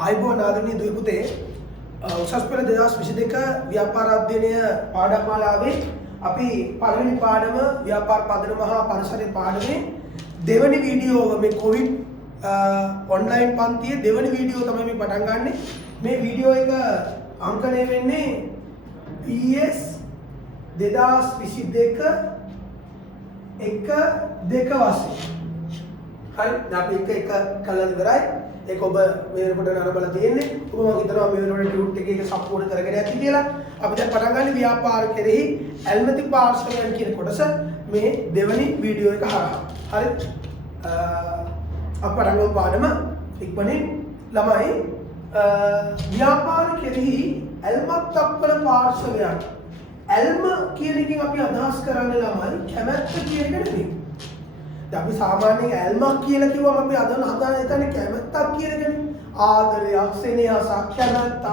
ආයුබෝවන් ආදරණීය දුවේ පුතේ උසස් පෙළ 2022 ව්‍යාපාර අධ්‍යයනය පාඩම් මාලාවේ අපි පළවෙනි පාඩම ව්‍යාපාර පදනම හා පරිසරයේ පාඩමේ දෙවෙනි වීඩියෝ මේ කොවිඩ් ඔන්ලයින් පන්තියේ දෙවෙනි වීඩියෝ තමයි මේ පටන් ගන්නෙ. මේ වීඩියෝ එක අංකණය වෙන්නේ PS 2022 1 2 වශයෙන්. හරි අපි එක කළා ඉවරයි. ඒක ඔබ මේ වෙනකොට නරඹලා තියෙන්නේ. ඔබ මම හිතනවා මේ වෙනකොට ටියුට් එකේ සපෝට් කරගෙන යති කියලා. අපි දැන් පටන් ගන්න ව්‍යාපාර කෙරෙහි ඇල්මැති පාර්ශවයන් කියන කොටස මේ දෙවෙනි වීඩියෝ එක හරහා. හරි. අප පටන් ගමු පාඩම ඉක්මනින් ළමයි ව්‍යාපාර කෙරෙහි ඇල්මක් දක්වන පාර්ශවයන්. ඇල්ම කියන එකෙන් අපි අදහස් කරන්නේ ළමයි කැමැත්ත කියන එක නෙමෙයි. අපි සාමාන්‍යයෙන් ඇල්මක් කියලා කිව්වම අපි අදන හිතන්නේ කැමැත්තක් කියන එකනේ. ආදරයක්, සෙනෙහසක්, කැමැත්තක්.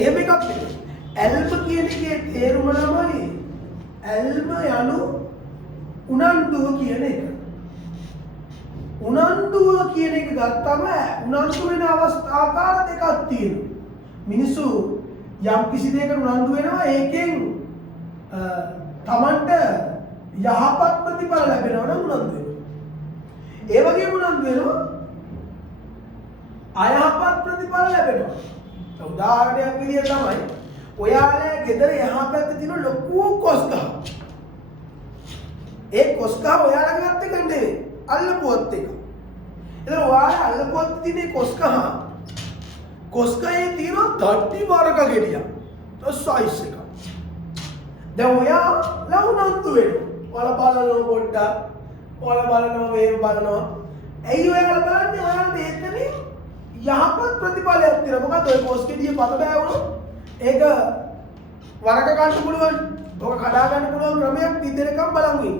එහෙම එකක් නෙමෙයි. ඇල්ම කියන එකේ තේරුම තමයි ඇල්ම යනු උනන්දුව කියන එක. උනන්දුව කියන එක ගත්තම උනන්දු වෙන ආකාර දෙකක් තියෙනවා. මිනිස්සු යම් කිසි දෙයකට උනන්දු වෙනවා ඒකෙන් තමන්ට යහපත් ප්‍රතිඵල ලැබෙනවා නම් උනන්දු වෙනවා. ඒ වගේම උනන්දු වෙනවා අයහපත් ප්‍රතිඵල ලැබෙනවා. උදාහරණයක් විදියට තමයි ඔයාලා ගෙදර එහා පැත්තේ තියෙන ලොකු කොස් ගහ. ඒ කොස් ගහ ඔයාලගේ අත් එක නෙවෙයි අල්ලපුවත් එක. එතන ඔයාලා අල්ලපුවත් තියෙන කොස් ගහේ තියෙන 30 වර්ග ගෙඩියක්. සයිස් එක. දැන් ඔයාලා උනන්දු වෙනවා. ඔයාලා බලනවා පොඩ්ඩක්. ඔයාලා බලනවා මේ බලනවා. ඇයි ඔයාලා බලන්නේ? ඔයාලා මේකනේ යහපත් ප්‍රතිඵලයක් තියෙනවා. මොකද ඔය කොස් ගෙඩිය පත බෑවුණොත් ඒක වරක ගන්න පුළුවන්. ඔක කඩා ගන්න පුළුවන් ක්‍රමයක් තිදෙනකම් බලන් ඉන්න.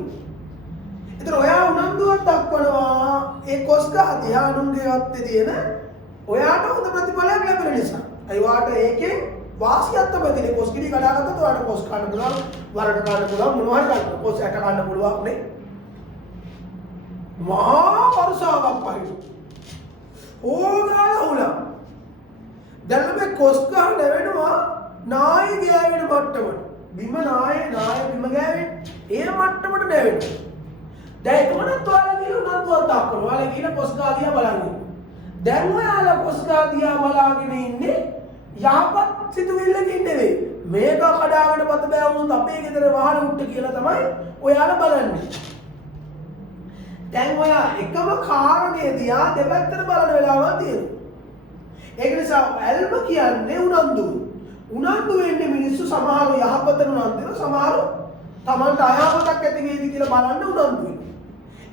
ඒතර ඔයා උනන්දුවක් දක්වනවා ඒ කොස් ගහ දිහා අනුන්ගේ අත්තේ තියෙන ඔයාට හොඳ ප්‍රතිඵලයක් ලැබෙන නිසා. ඒ වාට ඒකේ වාසියක් තමයි තියෙන්නේ. කොස් ගෙඩිය කඩාගත්තොත් ඔයාට කොස් ගන්න පුළුවන්, වරක ගන්න පුළුවන්, මොනවා හරි ගන්න. කොස් ඇට ගන්න පුළුවන් නේ. මහා පරිසාවක් පරිදි. ඕගාල උලා. දැන් මේ කොස් ගහ නැවෙනවා නායි ගෑවෙන මට්ටමට. බිම නායි බිම ගෑවෙන්නේ ඒ මට්ටමට නැවෙනවා. දැන් ඒකමනත් ඔයාලගේ උනන්දුවක් දක්වනවා. ඔයාලා කියන කොස් ගහ දිහා බලන්නේ. දැන් ඔයාලා කොස් ගහ දිහා බලාගෙන ඉන්නේ යහපත් සිතුවිල්ලකින් නෙවෙයි. මේක කඩාගෙන පත බෑවුනොත් අපේ ගෙදර වහන උට්ට කියලා තමයි ඔයාලා බලන්නේ. දැන් ඔයා එකම කාරණේ දිහා දෙපැත්තට බලන වෙලාවක් තියෙනවා. ඒක නිසා ඇල්ම කියන්නේ උනන්දුව. උනන්දු වෙන්නේ මිනිස්සු සමහරව යහපතට උනන්දු වෙනවා, සමහරව Tamanට අයහපතක් ඇති වේවි කියලා බලන්න උනන්දු වෙනවා.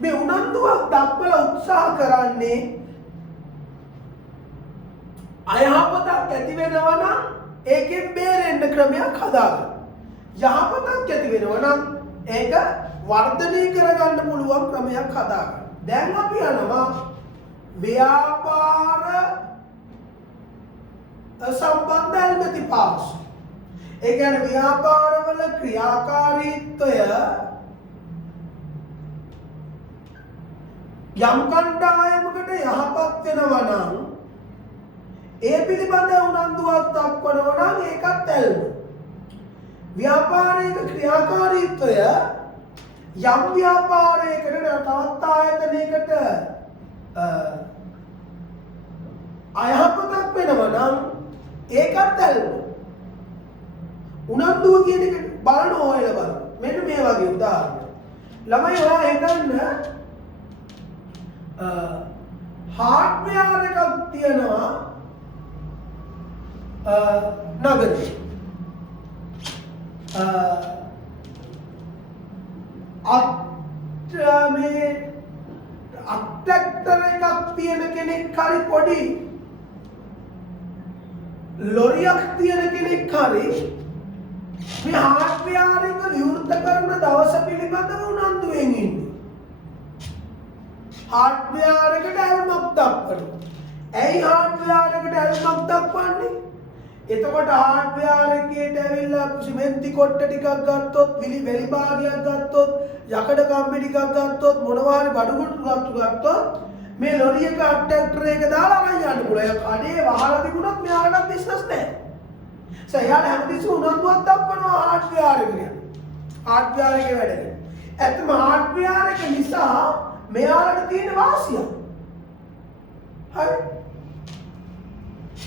මේ උනන්දුවක් දක්වලා උත්සාහ කරන්නේ අයහපතක් ඇති වෙනවා නම් ඒකෙන් බේරෙන්න ක්‍රමයක් හදාගන්න. යහපතක් ඇති වෙනවා නම් ඒක වර්ධනය කරගන්න පුළුවන් ක්‍රමයක් හදාගන්න. දැන් අපි යනවා ව්‍යාපාර සම්බන්ධ ඇල්මැති පාර්ශ්ව. ඒ කියන්නේ ව්‍යාපාරවල ක්‍රියාකාරීත්වය යම් කණ්ඩායමකට යහපත් වෙනවා නම් ඒ පිළිබඳ උනන්දුවක් දක්වනවා නම් ඒකත් ඇල්ම. ව්‍යාපාරික ක්‍රියාකාරීත්වය යම් ව්‍යාපාරයකට තවත් ආයතනයකට අයහපතක් වෙනවා නම් ඒකත් ඇල්ම. උනන්දුව කියන එක බලන ඔයලා බලන්න. මෙන්න මේ වගේ උදාහරණ. ළමයි ඔයා හිතන්න හાર્ඩ්වෙයාර් එකක් තියෙනවා නගරේ. ට්‍රැක්ටර් එකක් තියෙන කෙනෙක් හරි පොඩි ලොරියක් තියෙන කෙනෙක් හරි මේ හાર્ඩ්වෙයාර් එක විවෘත කරන දවස පිළිබඳව උනන්දුවෙන් ඉන්නේ. හાર્ඩ්වෙයාර් එකට ඇල්මක් දක්වනවා. ඇයි හાર્ඩ්වෙයාර් එකට ඇල්මක් දක්වන්නේ? එතකොට හાર્ඩ්වෙයාර් එකේට ඇවිල්ලා සිමෙන්ති කොට්ට ටිකක් ගත්තොත්, වෙලි භාගයක් ගත්තොත්, යකඩ කම්බි ටිකක් ගත්තොත්, මොනවා හරි බඩු ගොට්ටු ගත්තොත් මේ ලොරි එක ට්‍රැක්ටර් එක දාලා අරන් යන්න පුළුවන්. ඒ කඩේ වහලා තිබුණොත් මෙයාලට බිස්නස් නැහැ. එයාලා හැමතිස්සෙම උනන්දුවක් දක්වනවා හાર્ඩ්වෙයාර් එක ගැන. හાર્ඩ්වෙයාර් එකේ වැඩ ගැන. ඇත්තම හાર્ඩ්වෙයාර් එක නිසා මෙයාලට තියෙන වාසිය. හරි.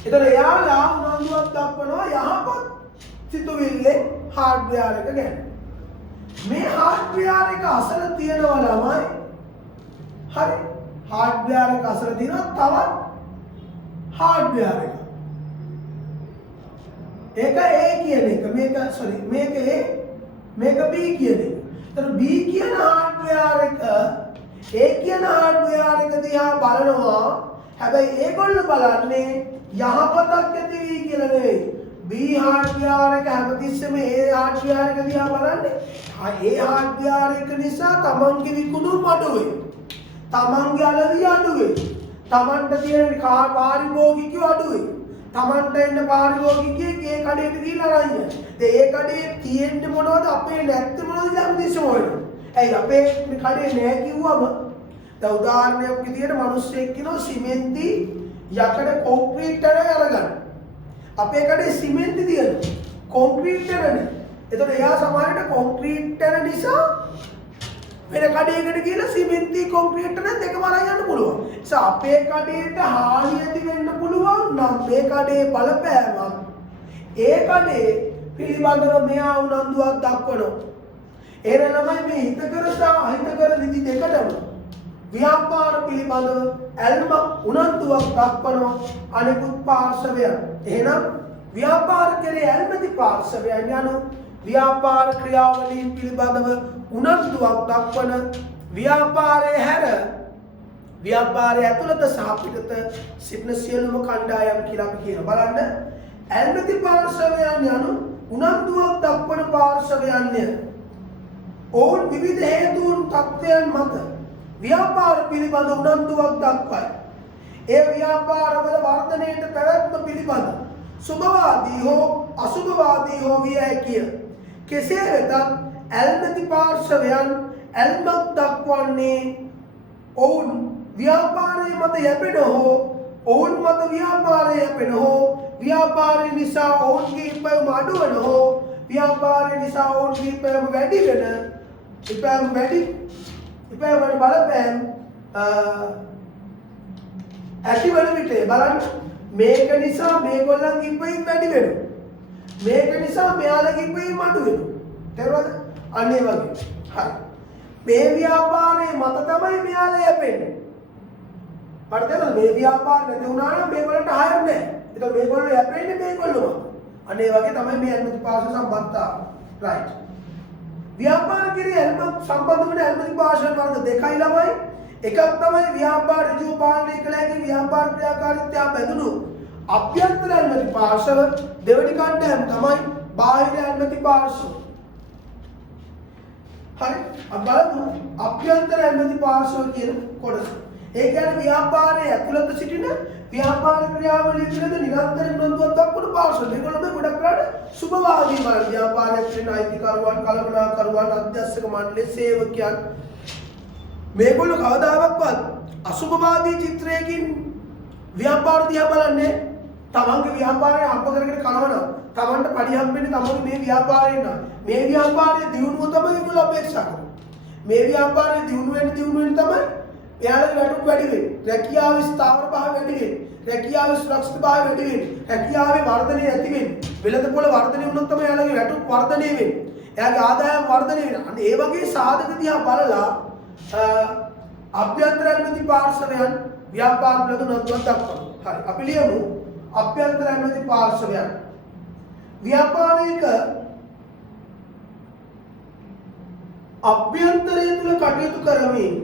ඒතර එයාලා උනන්දුවක් දක්වනවා යහපත් සිතුවිල්ලේ හાર્ඩ්වෙයාර් එක ගැන. මේ හાર્ඩ්වෙයාර් එක අසල තියෙනවා ළමයි. හරි. හાર્ඩ්වෙයාර් එක අසල තියෙනවා තවත් හાર્ඩ්වෙයාර් එක. ඒක A කියන එක මේක මේක A මේක B කියන එක. ඒතර B කියන හાર્ඩ්වෙයාර් එක A කියන හાર્ඩ්වෙයාර් එක දිහා බලනවා. හැබැයි ඒගොල්ලෝ බලන්නේ යහපතක් ඇති වී කියලා නෙවෙයි. B හાર્ඩ්වෙයාර් එක හැමතිස්සෙම A හાર્ඩ්වෙයාර් එක දිහා බලන්නේ. A හાર્ඩ්වෙයාර් එක නිසා තමන්ගේ විකුණුම් අඩු වෙයි. තමන්ගේ අලවිය අඩු වෙයි. තමන්ට තියෙන පාරිභෝගිකයෝ අඩු වෙයි. තමන්ට එන්න පාරිභෝගිකයෙක් ඒ කඩේට ගිහිල්ලා අරන් යන්න. ඒ කඩේ තියෙන්නේ මොනවද? අපේ නැත්te මොනවද හැමතිස්සෙම හොයනවා. ඇයි අපේ කඩේ නෑ කිව්වම දැන් උදාහරණයක් විදියට මිනිස්සෙක් කියනවා සිමෙන්ති යකඩ කොන්ක්‍රීට් තරය අරගන්න. අපේ කඩේ සිමෙන්ති තියෙනවා. කොන්ක්‍රීට් තරනේ. එතකොට එයා සමහරවිට කොන්ක්‍රීට් තර නිසා වෙන කඩේකට ගිහලා සිමෙන්ති කොන්ක්‍රීට් තර දෙකම අරන් යන්න පුළුවන්. ඒ නිසා අපේ කඩේට හානිය ඇති වෙන්න පුළුවන් නම් මේ කඩේ බලපෑමක් ඒ කඩේ පිළිබඳව මෙයා උනන්දුවක් දක්වනවා. එහෙම ළමයි මේ හිතකර සහ අහිතකර විදි දෙකටම ව්‍යාපාර පිළිබඳව ඇල්ම උනන්දුවක් දක්වනවා අනිකුත් පාර්ශවයන්. එහෙනම් ව්‍යාපාර කෙරේ ඇල්මැති පාර්ශවයන් යනු ව්‍යාපාර ක්‍රියාවලීන් පිළිබඳව උනන්දුවක් දක්වන ව්‍යාපාරයේ හැර ව්‍යාපාරය ඇතුළත සහ පිටත සිටින සියලුම කණ්ඩායම් කියලා අපි කියන බලන්න ඇල්මැති පාර්ශවයන් යනු උනන්දුවක් දක්වන පාර්ශවයන්ය. ඔවුන් විවිධ හේතුන් තත්ත්වයන් මත ව්‍යාපාර පිළිබඳ උනන්දුවක් දක්වයි. ඒ ව්‍යාපාරවල වර්ධනයට පැවැත්ම පිළිබඳ සුභවාදී හෝ අසුභවාදී හෝ විය හැකිය. කෙසේ වෙතත් ඇල්මැති පාර්ශවයන් ඇල්මක් දක්වන්නේ ඔවුන් ව්‍යාපාරයේ මත යැපෙන හෝ ඔවුන් මත ව්‍යාපාරය යැපෙන හෝ ව්‍යාපාරය නිසා ඔවුන්ගේ ඉපැයුම අඩු වෙන හෝ ව්‍යාපාරය නිසා ඔවුන්ගේ ඉපැයුම වැඩි වෙන ඉපැයුම බලපෑම් ඇති වෙන විට බලන්න මේක නිසා මේගොල්ලන්ගේ ඉපැයුම වැඩි වෙනවා. මේක නිසා මෙයාලගේ ඉපැයුම අඩු වෙනවා. තේරුණාද? අන්න ඒ වගේ. හරි. මේ ව්‍යාපාරයේ මත තමයි මෙයාලා යැපෙන්නේ. හරිද? මේ ව්‍යාපාර නැති වුණා නම් මේගොල්ලන්ට හයර් නැහැ. ඒක මේගොල්ලෝ යැපෙන්නේ මේගොල්ලෝම. අන්න ඒ වගේ තමයි මේ ඇල්මැති පාර්ශ්ව සම්බන්ධතාව. රයිට්. ව්‍යාපාර කිරී ඇල්ම සම්බන්ධ වෙන ඇල්මැති පාර්ශ්ව වර්ග දෙකයි ළමයි. එකක් තමයි ව්‍යාපාර ඍජුව පාලනය කළ හැකි ව්‍යාපාර ක්‍රියාකාරීත්වය බැඳුණු අභ්‍යන්තර ඇල්මැති පාර්ශ්ව. දෙවෙනි කණ්ඩායම තමයි බාහිර ඇල්මැති පාර්ශ්ව. හරි. අපි බලමු අභ්‍යන්තර ඇල්මැති පාර්ශ්ව කියන කොටස. ඒ කියන්නේ ව්‍යාපාරයේ ඇතුළත සිටින ව්‍යාපාර ක්‍රියාවලිය පිළිබඳ නිරන්තරයෙන් උනන්දුවක් දක්වන පාර්ශ්ව. මේගොල්ලෝ මේ ගොඩක් කරන්නේ සුභවාදී මාර්ග ව්‍යාපාරයේ සිටින අයිතිකරුවන්, කළමනාකරුවන්, අධ්‍යක්ෂක මණ්ඩලයේ සේවකයන් මේගොල්ලෝ කවදාවත් අසුභවාදී චිත්‍රයකින් ව්‍යාපාර දිහා බලන්නේ තමන්ගේ ව්‍යාපාරය අම්ප කරගෙන කලවනවා. තමන්ට පඩි හම්බෙන්නේ තමන්ගේ මේ ව්‍යාපාරයෙන් නම්. මේ ව්‍යාපාරයේ දියුණුව තමයි ඒගොල්ලෝ අපේක්ෂා කරන්නේ. මේ ව්‍යාපාරයේ දියුණුව වෙන තමයි එයාලගේ වැටුප් වැඩි වෙන්නේ. රැකියාවේ ස්ථාවර භාවය වැඩි වෙන්නේ. රැකියාවේ සුරක්ෂිත භාවය වැඩි වෙන්නේ. රැකියාවේ වර්ධනය ඇති වෙන්නේ. වෙළඳපොළ වර්ධනය වුණොත් තමයි එයාලගේ වැටුප් වර්ධනය වෙන්නේ. එයාගේ ආදායම් වර්ධනය වෙනවා. අන්න ඒ වගේ සාධක දිහා බලලා අභ්‍යන්තර ඇල්මැති පාර්ශවයන් ව්‍යාපාර පිළිබඳ උනන්දුවක් දක්වනවා. හරි. අපි ලියමු අභ්‍යන්තර ඇල්මැති පාර්ශවයන් ව්‍යාපාරයක අභ්‍යන්තරය තුළ කටයුතු කරමින්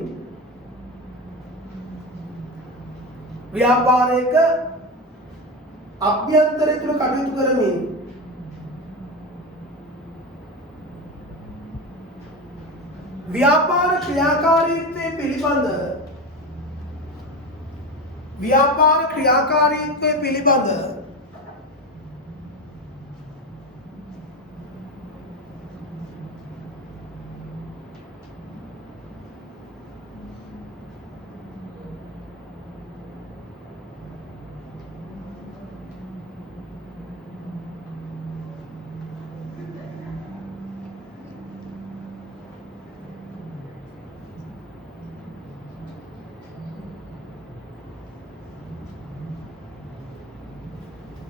ව්‍යාපාරයක අභ්‍යන්තරය තුළ කටයුතු කරමින් ව්‍යාපාර ක්‍රියාකාරීත්වය පිළිබඳ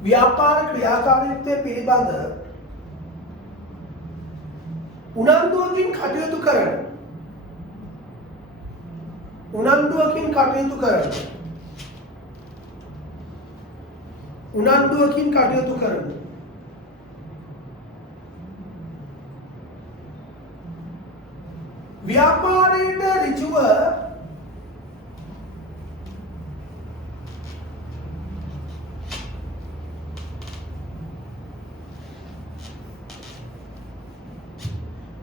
ව්‍යාපාර ක්‍රියාකාරීත්වය පිළිබඳ උනන්දුවකින් කටයුතු කරන උනන්දුවකින් කටයුතු කරන උනන්දුවකින් කටයුතු කරන ව්‍යාපාරයට ඍජුව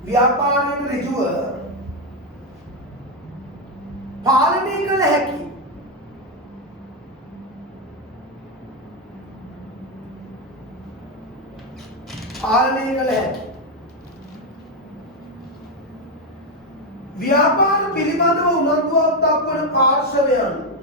ව්‍යාපාරයට ඍජුව පාලනය කළ හැකි ව්‍යාපාර පිළිබඳව උනන්දුවක් දක්වන පාර්ශවයන්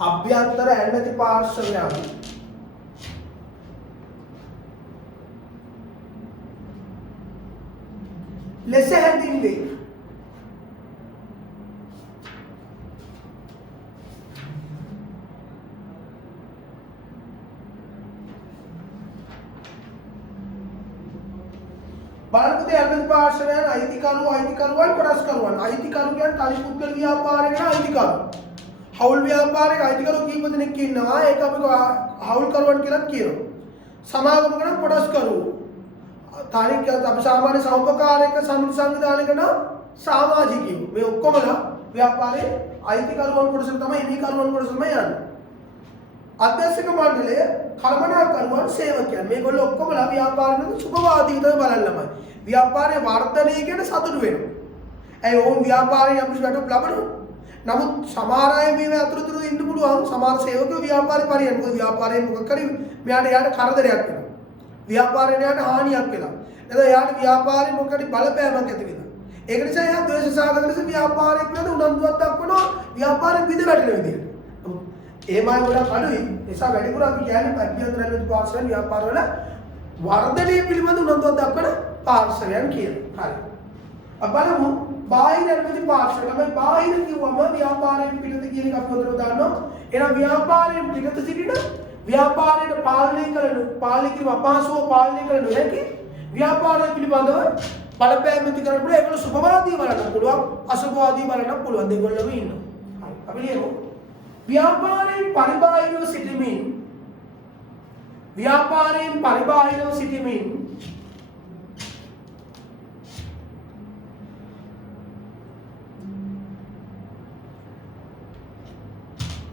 අභ්‍යන්තර ඇල්මැති පාර්ශවයන් ලෙස හැඳින්වේ. බලපෑම් ඇල්මැති පාර්ශවයන් අයිතිකරුවන් කොටස්කරුවන් අයිතිකරු කියන්නේ තනි පුද්ගල ව්‍යාපාරයකට අයිතිකරු. හවුල් ව්‍යාපාරයක අයිතිකරු කීප දෙනෙක් ඉන්නවා. ඒක අපි හවුල්කරුවන් කියලා කියනවා. සමාගමකට කොටස්කරු. තනි අපි සාමාන්‍ය සෞපකාරයක සමිති සංවිධානයක නම් සමාජිකයෝ. මේ ඔක්කොමලා ව්‍යාපාරයේ අයිතිකරුවන් කොටසට තමයි හිමිකරුවන් කොටස තමයි යන්නේ. අධ්‍යක්ෂක මණ්ඩලය කළමනාකරුවන් සේවකයන් මේගොල්ලෝ ඔක්කොමලා ව්‍යාපාරවල සුභවාදීව බලන්නමයි. ව්‍යාපාරයේ වර්ධනය ගැන සතුටු වෙනවා. ඇයි ඕන් ව්‍යාපාරයෙන් අපිට වැටුප් ලබනවා. නමුත් සමහර අය මේ අතරතුර ඉන්න පුළුවන්. සමහර සේවකයෝ ව්‍යාපාරේ පරියන් මොකද ව්‍යාපාරයෙන් මොකක් කරේ මෙයාට කරදරයක් වෙනවා. ව්‍යාපාරයෙන් යාට හානියක් වෙනවා. එතකොට යාට ව්‍යාපාරේ මොකක්ද බලපෑමක් ඇති වෙනවා. ඒක නිසා යා ද්වේෂ සාගත ලෙස ව්‍යාපාරයක් පිළිබඳ උනන්දුවක් දක්වනවා. ව්‍යාපාරෙ විඳ වැටෙන විදිහට. එහෙමයි ගොඩක් අඩුයි. නිසා වැඩිපුර අපි කියන්නේ අභ්‍යන්තර ඇල්මැති පාර්ශවයන් ව්‍යාපාරවල වර්ධනය පිළිබඳ උනන්දුවක් දක්වන පාර්ශවයන් කියලා. හරි. අපලමු බාහිර ඇල්මැති පාර්ශවය. අපි බාහිර කිව්වම ව්‍යාපාරයෙන් පිටත කියන එක අපි හොඳට දන්නවා. එහෙනම් ව්යාපාරයෙන් පිටත සිටින ව්‍යාපාරයට පාලනය කිරීම අපහසුව පාලනය කළ නොහැකි ව්‍යාපාරය පිළිබඳව බලපෑම් ඇති කරන්න පුළුවන්. ඒගොල්ලෝ සුභවාදී බලන්න පුළුවන්, අසුභවාදී බලන්න පුළුවන්. දෙගොල්ලම ඉන්නවා. හරි. අපි ලියමු. ව්‍යාපාරයෙන් පරිබාහිරව සිටීමෙන් ව්‍යාපාරයෙන් පරිබාහිරව සිටීමෙන්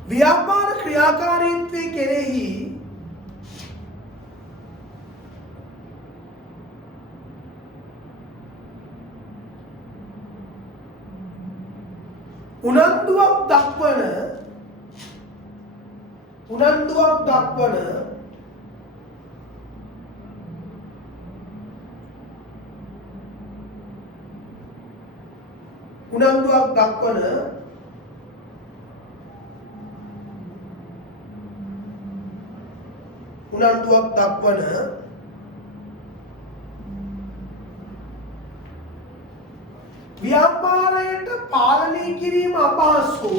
ව්‍යාපාර ක්‍රියාකාරීත්වයේ කෙරෙහි උනන්දුවක් දක්වන ව්‍යාපාරයට පාලනය කිරීම අපහසු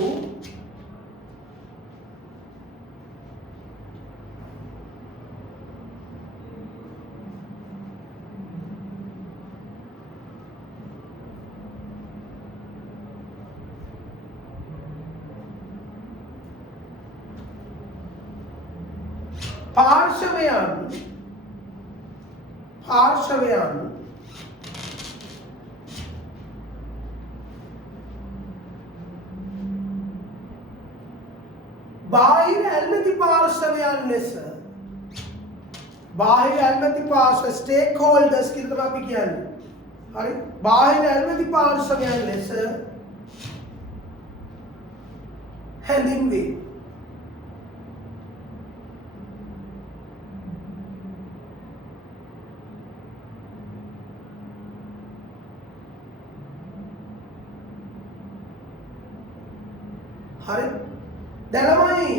පාර්ශවයන් බාහිර ඇල්මැති පාර්ශවයන් ලෙස බාහිර ඇල්මැති පාර්ශව ස්ටේක් හෝල්ඩර්ස් කියලා තමයි අපි කියන්නේ. හරි? බාහිර ඇල්මැති පාර්ශවයන් ලෙස හැඳින්වේ. හරි? දැනමයි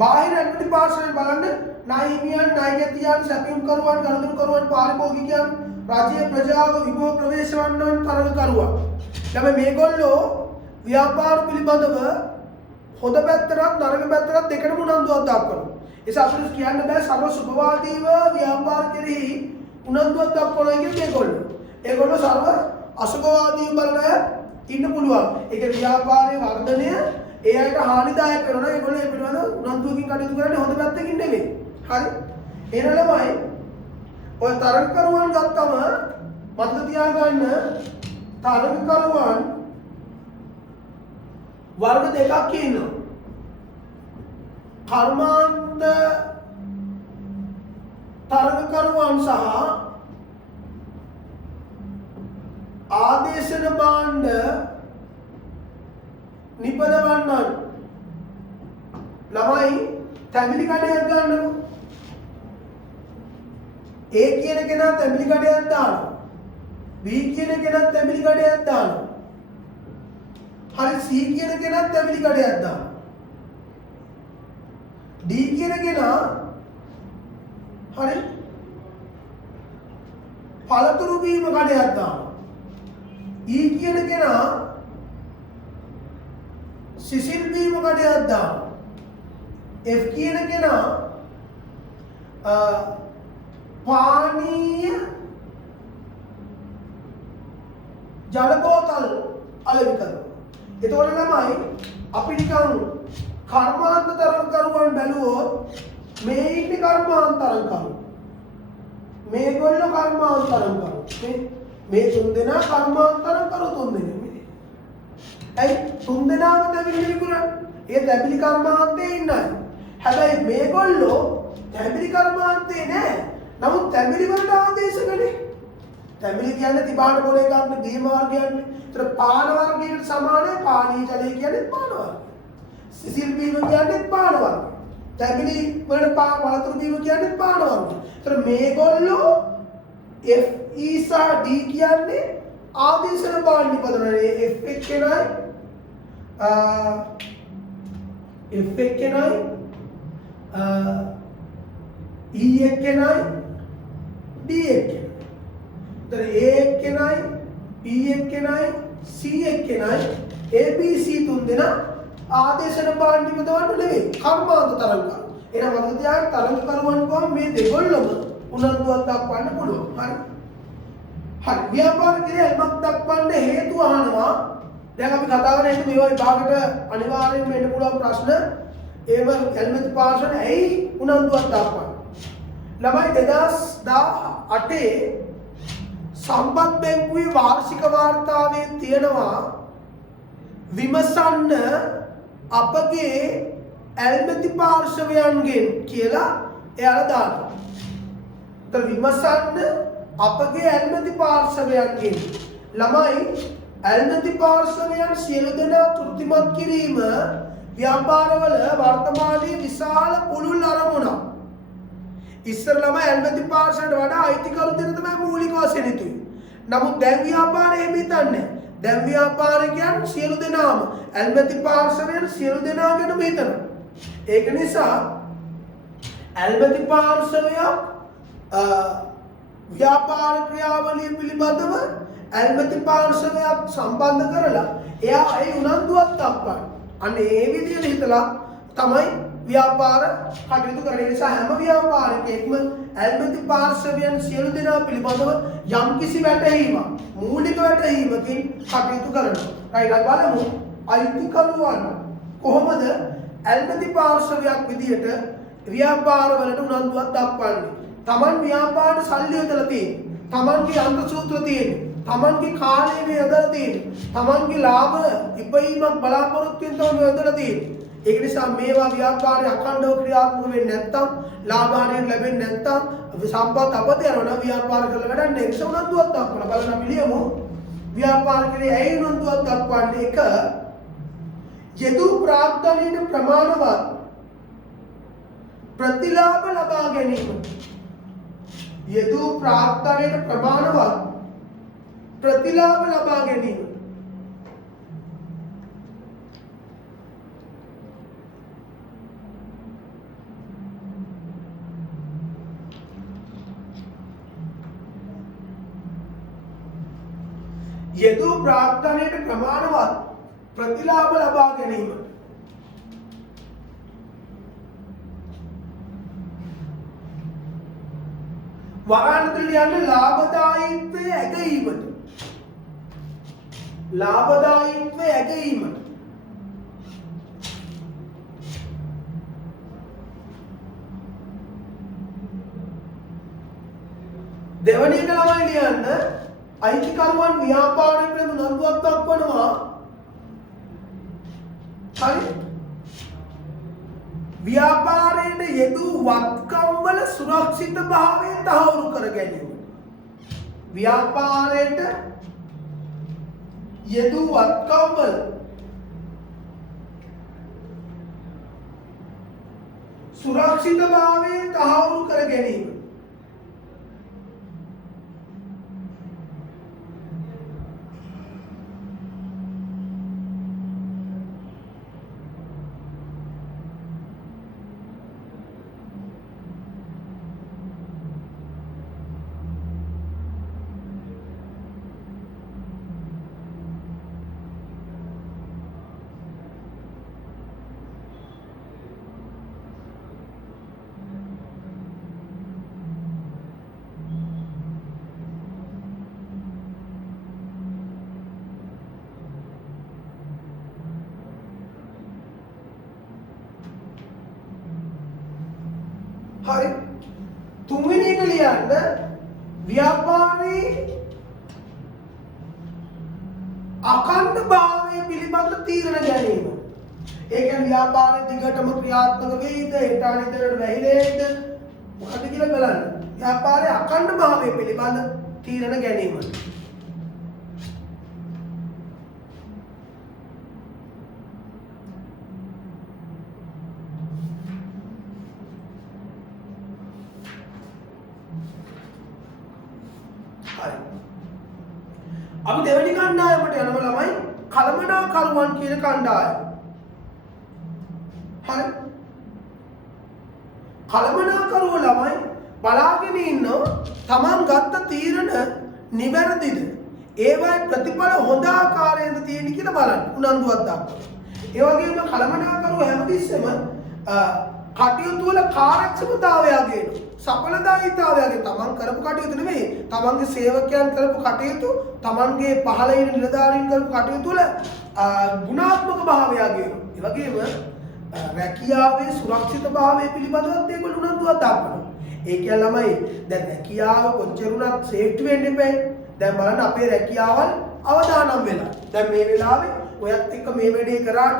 බාහිර ඇල්මැති පාර්ශවයෙන් බලන්න නාහිමියන්, නායකයන්, සැපයුම්කරුවන්, ගනුදෙනුකරුවන්, පාරිභෝගිකයන්, රාජ්‍ය ප්‍රජාව, විභව ප්‍රවේශ වන්නන්, තරගකරුවන්. දැන් මේගොල්ලෝ ව්‍යාපාර පිළිබඳව හොඳ පැත්තට නරක පැත්තට දෙකටම උනන්දුවක් දක්වනවා. ඒ අපිට කියන්න බෑ සර්ව සුභවාදීව ව්‍යාපාර කෙරෙහි උනන්දුවක් දක්වනවා කියන්නේ මේගොල්ලෝ. ඒගොල්ලෝ සර්ව අසුභවාදීව බලන අය ඉන්න පුළුවන්. ඒක ව්‍යාපාරයේ වර්ධනය ඒ අයට හානිදායක වෙනවා. ඒගොල්ලෝ ඒ පිළිබඳව උනන්දුවකින් කටයුතු කරන්නේ හොඳ පැත්තකින් නෙමෙයි. හරි? එහෙනම් ළමයි ඔය තරගකරුවන් ගත්තම මතක තියාගන්න තරගකරුවන් වර්ග දෙකක් ඉන්නවා. කර්මාන්ත තරගකරුවන් සහ ආදේශන භාණ්ඩ නිපදවන්නන්. ළමයි තැඹිලි කඩයක් ගන්නකො. A කියන කෙනා තැඹිලි කඩයක් දානවා. B කියන කෙනා තැඹිලි කඩයක් දානවා. හරි C කියන කෙනා තැඹිලි කඩයක් දානවා. D කියන කෙනා හරි පළතුරු බීම කඩයක් දානවා. E කියන කෙනා සිසිල් බීම කඩයක් දානවා. F කියන කෙනා පානීය ජල බෝතල් අලෙවි කරනවා. එතකොට ළමයි අපි නිකන් කර්මාන්ත තරගකරුවන් බැලුවොත් මේ ඉන්නේ කර්මාන්ත තරගකරු. මේගොල්ලෝ කර්මාන්ත තරගකරු. මේ තුන් දෙනා කර්මාන්ත තරගකරු තුන් දෙනෙක්. ඇයි තුන් දෙනාම තැඹිලි විකුණන්නේ? ඒ තැඹිලි කර්මාන්තයේ ඉන්නයි. හැබැයි මේගොල්ලෝ තැඹිලි කර්මාන්තේ නෑ. නමුත් තැඹිලි වලට ආදේශකනේ. තැඹිලි කියන්නේ තිබාට පොළ එකක් නේ බීම වර්ගයන්නේ. ඒතර පාන වර්ගයට සමානයි පානීය ජලය කියන්නේ පාන වර්ගය. සිසිල් බීම කියන්නේ පාන වර්ගය. තැඹිලි වලට පළතුරු බීම කියන්නේ පාන වර්ගය. ඒතර මේගොල්ලෝ F E සහ D කියන්නේ ආදේශන භාණ්ඩ නිපදවන්නේ. F එක්කෙනයි F එක්කෙනයි E එක්කෙනයි D එක්කෙනයි. तर A එක්කෙනයි B එක්කෙනයි C එක්කෙනයි ABC තුන් දෙනා ආදේශන භාණ්ඩ නිපදවන්න නෙවෙයි කර්මාන්ත තරගකරු. එහෙනම් මතක තියාගන්න තරගකරුවන් කොහොම මේ දෙගොල්ලම උනන්දුවක් දක්වන්න පුළුවන්. හරි. හරි. ව්‍යාපාර ක්‍රියාවක් දක්වන්න හේතු අහනවා. දැන් අපි කතා කරන්නේ මේවා විභාගයට අනිවාර්යයෙන්ම එන්න පුළුවන් ප්‍රශ්න. ඒව ඇල්මැති පාර්ශවයෙන් ඇයි උනන්දුවක් දක්වන්නේ? ළමයි 2018 සම්පත් බැංකුවේ වාර්ෂික වාර්තාවේ තියෙනවා විමසන්න අපගේ ඇල්මැති පාර්ශවයන්ගෙන් කියලා එයාලා දානවා. ඒතර විමසන්න අපගේ ඇල්මැති පාර්ශවයන්ගෙන් ළමයි ඇල්මැති පාර්ශවයන් සියලු දෙනා තෘප්තිමත් කිරීම ව්‍යාපාරවල වර්තමානයේ විශාල පුළුල් අරමුණක්. ඉස්සරලම ඇල්මැති පාර්ශවයට වඩා අයිතිකරු දෙන තමයි මූලික වශයෙන් හිතුවේ. නමුත් දැන් ව්‍යාපාරය එහෙම හිතන්නේ. දැන් ව්‍යාපාරිකයන් සියලු දෙනාම ඇල්මැති පාර්ශවයෙන් සියලු දෙනා ගැනම හිතනවා. ඒක නිසා ඇල්මැති පාර්ශවය ව්‍යාපාර ක්‍රියාවලිය පිළිබඳව ඇල්මැති පාර්ශවයක් සම්බන්ධ කරලා එයා ඒ උනන්දුවක් දක්වනවා. අන්න ඒ විදිහට හිතලා තමයි ව්‍යාපාර කටයුතු කරන නිසා හැම ව්‍යාපාරිකයෙක්ම ඇල්මැති පාර්ශවයන් සියලු දෙනා පිළිබඳව යම්කිසි වැටහීමක් මූලික වැටහීමකින් කටයුතු කරනවා. right බලමු අයිතිකරුවන් කොහොමද ඇල්මැති පාර්ශවයක් විදිහට ව්‍යාපාරවලට උනන්දුවක් දක්වන්නේ. Taman ව්‍යාපාරට සල්ලි යොදලා තියෙන්නේ. තමන්ගේ අන්ත සූත්‍ර තියෙන්නේ. තමන්ගේ කාලය මේ යොදලා තියෙන්නේ. තමන්ගේ ලාභ ඉපීමක් බලාපොරොත්තු වෙන තමයි යොදලා තියෙන්නේ. ඒක නිසා මේවා ව්‍යාපාරය අඛණ්ඩව ක්‍රියාත්මක වෙන්නේ නැත්නම් ලාභ හරියට ලැබෙන්නේ නැත්නම් සම්පත් අපත යනවා. ව්‍යාපාර කරලා වැඩක් නැහැ. ඒක උනන්දුවක් දක්වන බලන්න අපි ලියමු. ව්‍යාපාර කරේ ඇයි උනන්දුවක් දක්වන්නේ? එක යෙදූ ප්‍රාග්ධනයේ ප්‍රමාණවත් ප්‍රතිලාභ ලබා ගැනීම. යෙදූ ප්‍රාග්ධනයේ ප්‍රමාණවත් ප්‍රතිලාභ ලබා ගැනීම. යෙදූ ප්‍රාග්ධනයේ ප්‍රමාණවත් ප්‍රතිලාභ ලබා ගැනීම. වරාණතුලිය යන්නේ ලාභදායීත්වය ඇගීමට. ලාභදායීත්වය ඇගීමට. දෙවැනි එක ළමයි ලියන්න අයිතිකරුවන් ව්‍යාපාරය පිළිබඳ උනන්දුවක් දක්වනවා. හරි? ව්‍යාපාරයේ යෙදූ වත්කම් වල සුරක්ෂිතභාවය තහවුරු කර ගැනීම. ව්‍යාපාරයට යෙදූ වත්කම් වල සුරක්ෂිතභාවය තහවුරු කර ගැනීම. හරි තුන්වෙනි එක ලියන්න ව්‍යාපාරයේ අඛණ්ඩභාවය පිළිබඳ තීරණ ගැනීම. ඒ කියන්නේ ව්‍යාපාරයේ දිගටම ක්‍රියාත්මක වෙයිද, හෙට අනිද්දාට වැහිලෙයිද මොකද කියලා බලන්න. ව්‍යාපාරයේ අඛණ්ඩභාවය පිළිබඳ තීරණ ගැනීම. අපි දෙවෙනි කණ්ඩායමට යනවා ළමයි කළමනාකරුවන් කියන කණ්ඩායම. හරි. කළමනාකරුව ළමයි බලාගෙන ඉන්නවා තමන් ගත්ත තීරණ නිවැරදිද? ඒවයි ප්‍රතිඵල හොඳ ආකාරයෙන්ද තියෙන්නේ කියලා බලන්න උනන්දුවක් දක්වනවා. ඒ වගේම කළමනාකරුව හැමතිස්සෙම කටයුතු වල කාර්යක්ෂමතාවය ගේනවා. සඵලදායීතාවය තමන් කරපු කටයුතු නෙමෙයි තමන්ගේ සේවකයන් කරපු කටයුතු තමන්ගේ පහළ ඉන්න නිලධාරීන් කරපු කටයුතු වල ගුණාත්මක භාවය ගේනවා. ඒ වගේම රැකියාවේ සුරක්ෂිතභාවය පිළිබඳවත් ඒගොල්ලෝ උනන්දුවක් දක්වනවා. ඒ කියන්නේ ළමයි දැන් රැකියාව කොච්චර උනත් සේෆ්ටි වෙන්න එපා. දැන් බලන්න අපේ රැකියාවල් අවදානම් වෙලා. දැන් මේ වෙලාවේ ඔයත් එක්ක මේ වැඩේ කරාට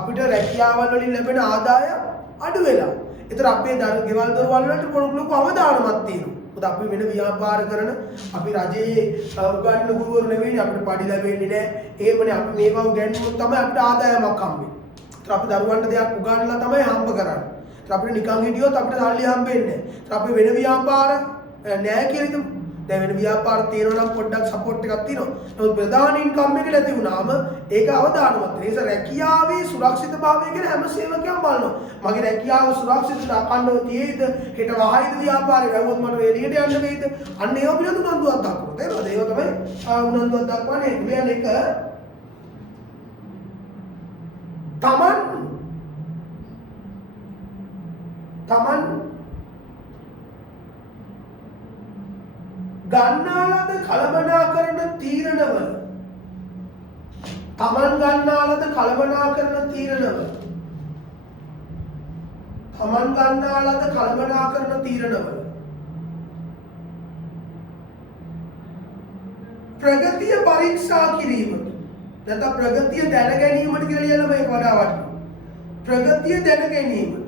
අපිට රැකියාවල් වලින් ලැබෙන ආදායම් අඩු වෙලා. ඒතර අපේ ගෙවල් දොරවල් වලට පොඩු අවදානමක් තියෙනවා. මොකද අපි වෙන ව්‍යාපාර කරන අපි රජයේ උගන්වන ගුරුවරු නෙවෙයි අපිට පඩි ලැබෙන්නේ නැහැ. ඒකනේ අපි මේවා උගන්වුවොත් තමයි අපිට ආදායමක් හම්බෙන්නේ. ඒතර අපි දරුවන්ට දෙයක් උගන්වලා තමයි හම්බ කරන්නේ. ඒතර අපිට නිකන් හිටියොත් අපිට සල්ලි හම්බෙන්නේ නැහැ. ඒතර අපි වෙන ව්‍යාපාර නැහැ කියලා හිතමු. දැන් වෙන ව්‍යාපාර තියෙනවා නම් පොඩ්ඩක් සපෝට් එකක් තියෙනවා. නමුත් ප්‍රධාන ඉන්කම් එක නැති වුණාම ඒක අවදානමක්. ඒ නිසා රැකියාවේ සුරක්ෂිතභාවය ගැන හැම සේවකයක්ම බලනවා. මගේ රැකියාව සුරක්ෂිතව අඛණ්ඩව තියෙයිද? හෙට වහයිද ව්‍යාපාරේ වැවුවොත් මට එළියට යන්න වෙයිද? අන්න ඒව පිළිබඳ උනන්දුවක් දක්වනවා. තේරුණාද? ඒව තමයි උනන්දුවක් දක්වන්නේ. කියන්නේ එක තමන් ගන්නාලද කළමනාකරන තීරණවල තමන් ගන්නාලද කළමනාකරන තීරණවල තමන් ගන්නාලද කළමනාකරන තීරණවල ප්‍රගතිය පරීක්ෂා කිරීමට නැත්නම් ප්‍රගතිය දැන ගැනීමට කියලා ලියලා මේක වඩා වටිනවා. ප්‍රගතිය දැන ගැනීමට.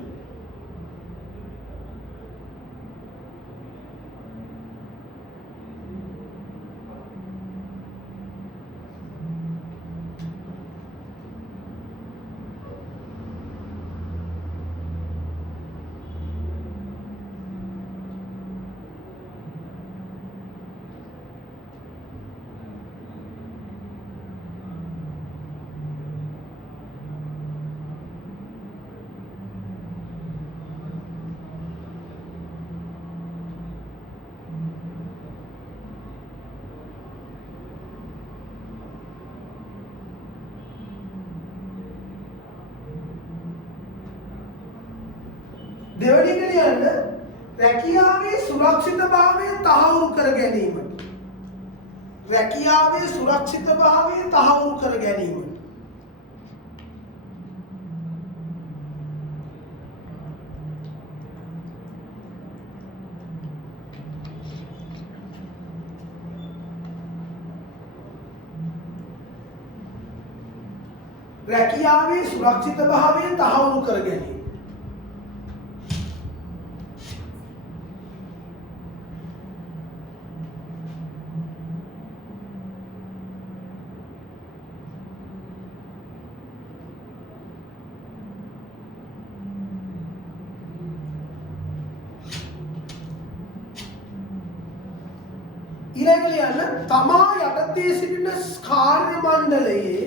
දෙවැනි එක ලියන්න රැකියාවේ සුරක්ෂිතභාවය තහවුරු කර ගැනීමට. රැකියාවේ සුරක්ෂිතභාවය තහවුරු කර ගැනීමට. රැකියාවේ සුරක්ෂිතභාවය තහවුරු කර ගැනීම. ඊළඟ ලියන්න තමා යටතේ සිටින කාර්ය මණ්ඩලයේ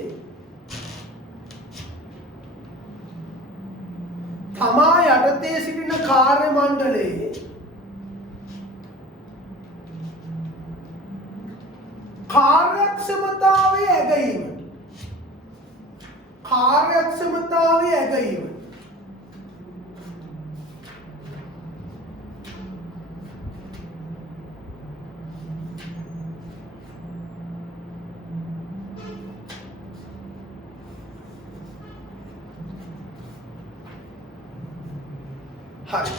කාර්යක්ෂමතාවය ඇගීම. හරි.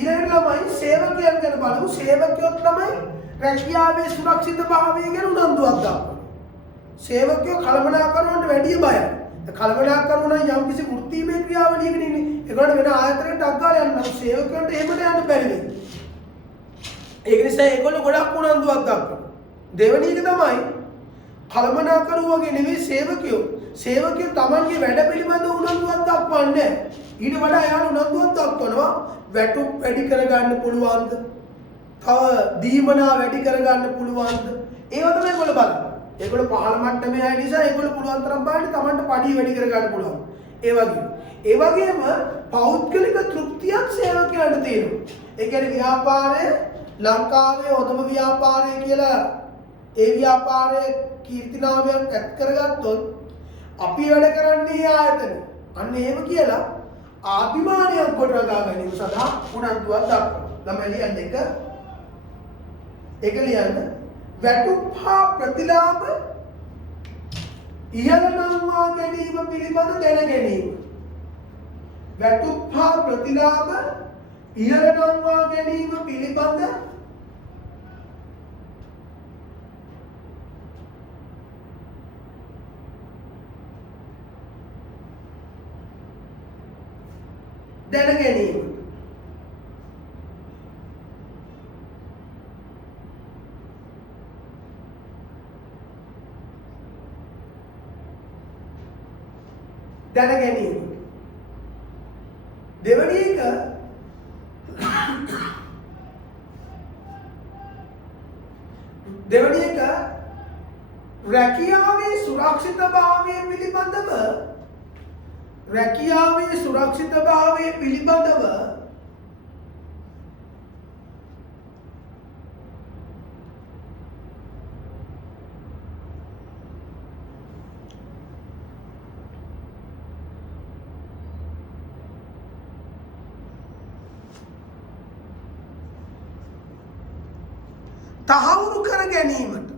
ඊළඟට ළමයි සේවකයන් ගැන බලමු. සේවකයෝ තමයි රැකියාවේ සුරක්ෂිතභාවය ගැන උනන්දුවක් දක්වන්නේ. සේවකයෝ කළමනාකරුවන්ට වැඩිය බයයි. කළමනාකරුවෝ නම් යම්කිසි වෘත්තීමය ක්‍රියාවලියකට ඉන්නේ. ඒගොල්ලෝ වෙන ආයතනයකට අග්ගාල යනවා. සේවකයන්ට එහෙමට යන්න බැරි වෙයි. ඒක නිසා ඒගොල්ලෝ ගොඩක් උනන්දුවක් දක්වනවා. දෙවෙනි එක තමයි කළමනාකරුවෝ වගේ නෙවෙයි සේවකයෝ. සේවකයෝ තමන්ගේ වැඩ පිළිබඳ උනන්දුවක් දක්වන්නේ. ඊට වඩා එයාලා උනන්දුවක් දක්වනවා වැටුප් වැඩි කරගන්න පුළුවන්ද? තව දීමනා වැඩි කරගන්න පුළුවන්ද? ඒව තමයි ඒගොල්ලෝ බලන්නේ. ඒගොල්ලෝ පහළ මට්ටමේ අය නිසා ඒගොල්ලෝ පුළුවන් තරම් බලන්නේ තමන්ට පඩි වැඩි කරගන්න පුළුවන්. ඒ වගේම පෞද්ගලික තෘප්තියක් සේවකයන්ට තියෙනවා. ඒ කියන්නේ ව්‍යාපාරය ලංකාවේ හොඳම ව්‍යාපාරය කියලා ඒ ව්‍යාපාරයේ කීර්තිනාමයක් ඇත් කරගත්තොත් අපි වැඩ කරන්නේ ආයතන. අන්න එහෙම කියලා ආභිමානයක් ගොඩනගා ගැනීම සඳහා උනන්දුවක් දක්වනවා. ළමයි ලියන්න එක ලියන්න වැටුප් හා ප්‍රතිලාභ ඉහළ නංවා ගැනීම පිළිබඳ දැන ගැනීම. වැටුප් හා ප්‍රතිලාභ ඉහළ නංවා ගැනීම පිළිබඳ දැන ගැනීම. දෙවැනි එක රැකියාවේ සුරක්ෂිතභාවය පිළිබඳව තහවුරු කර ගැනීමට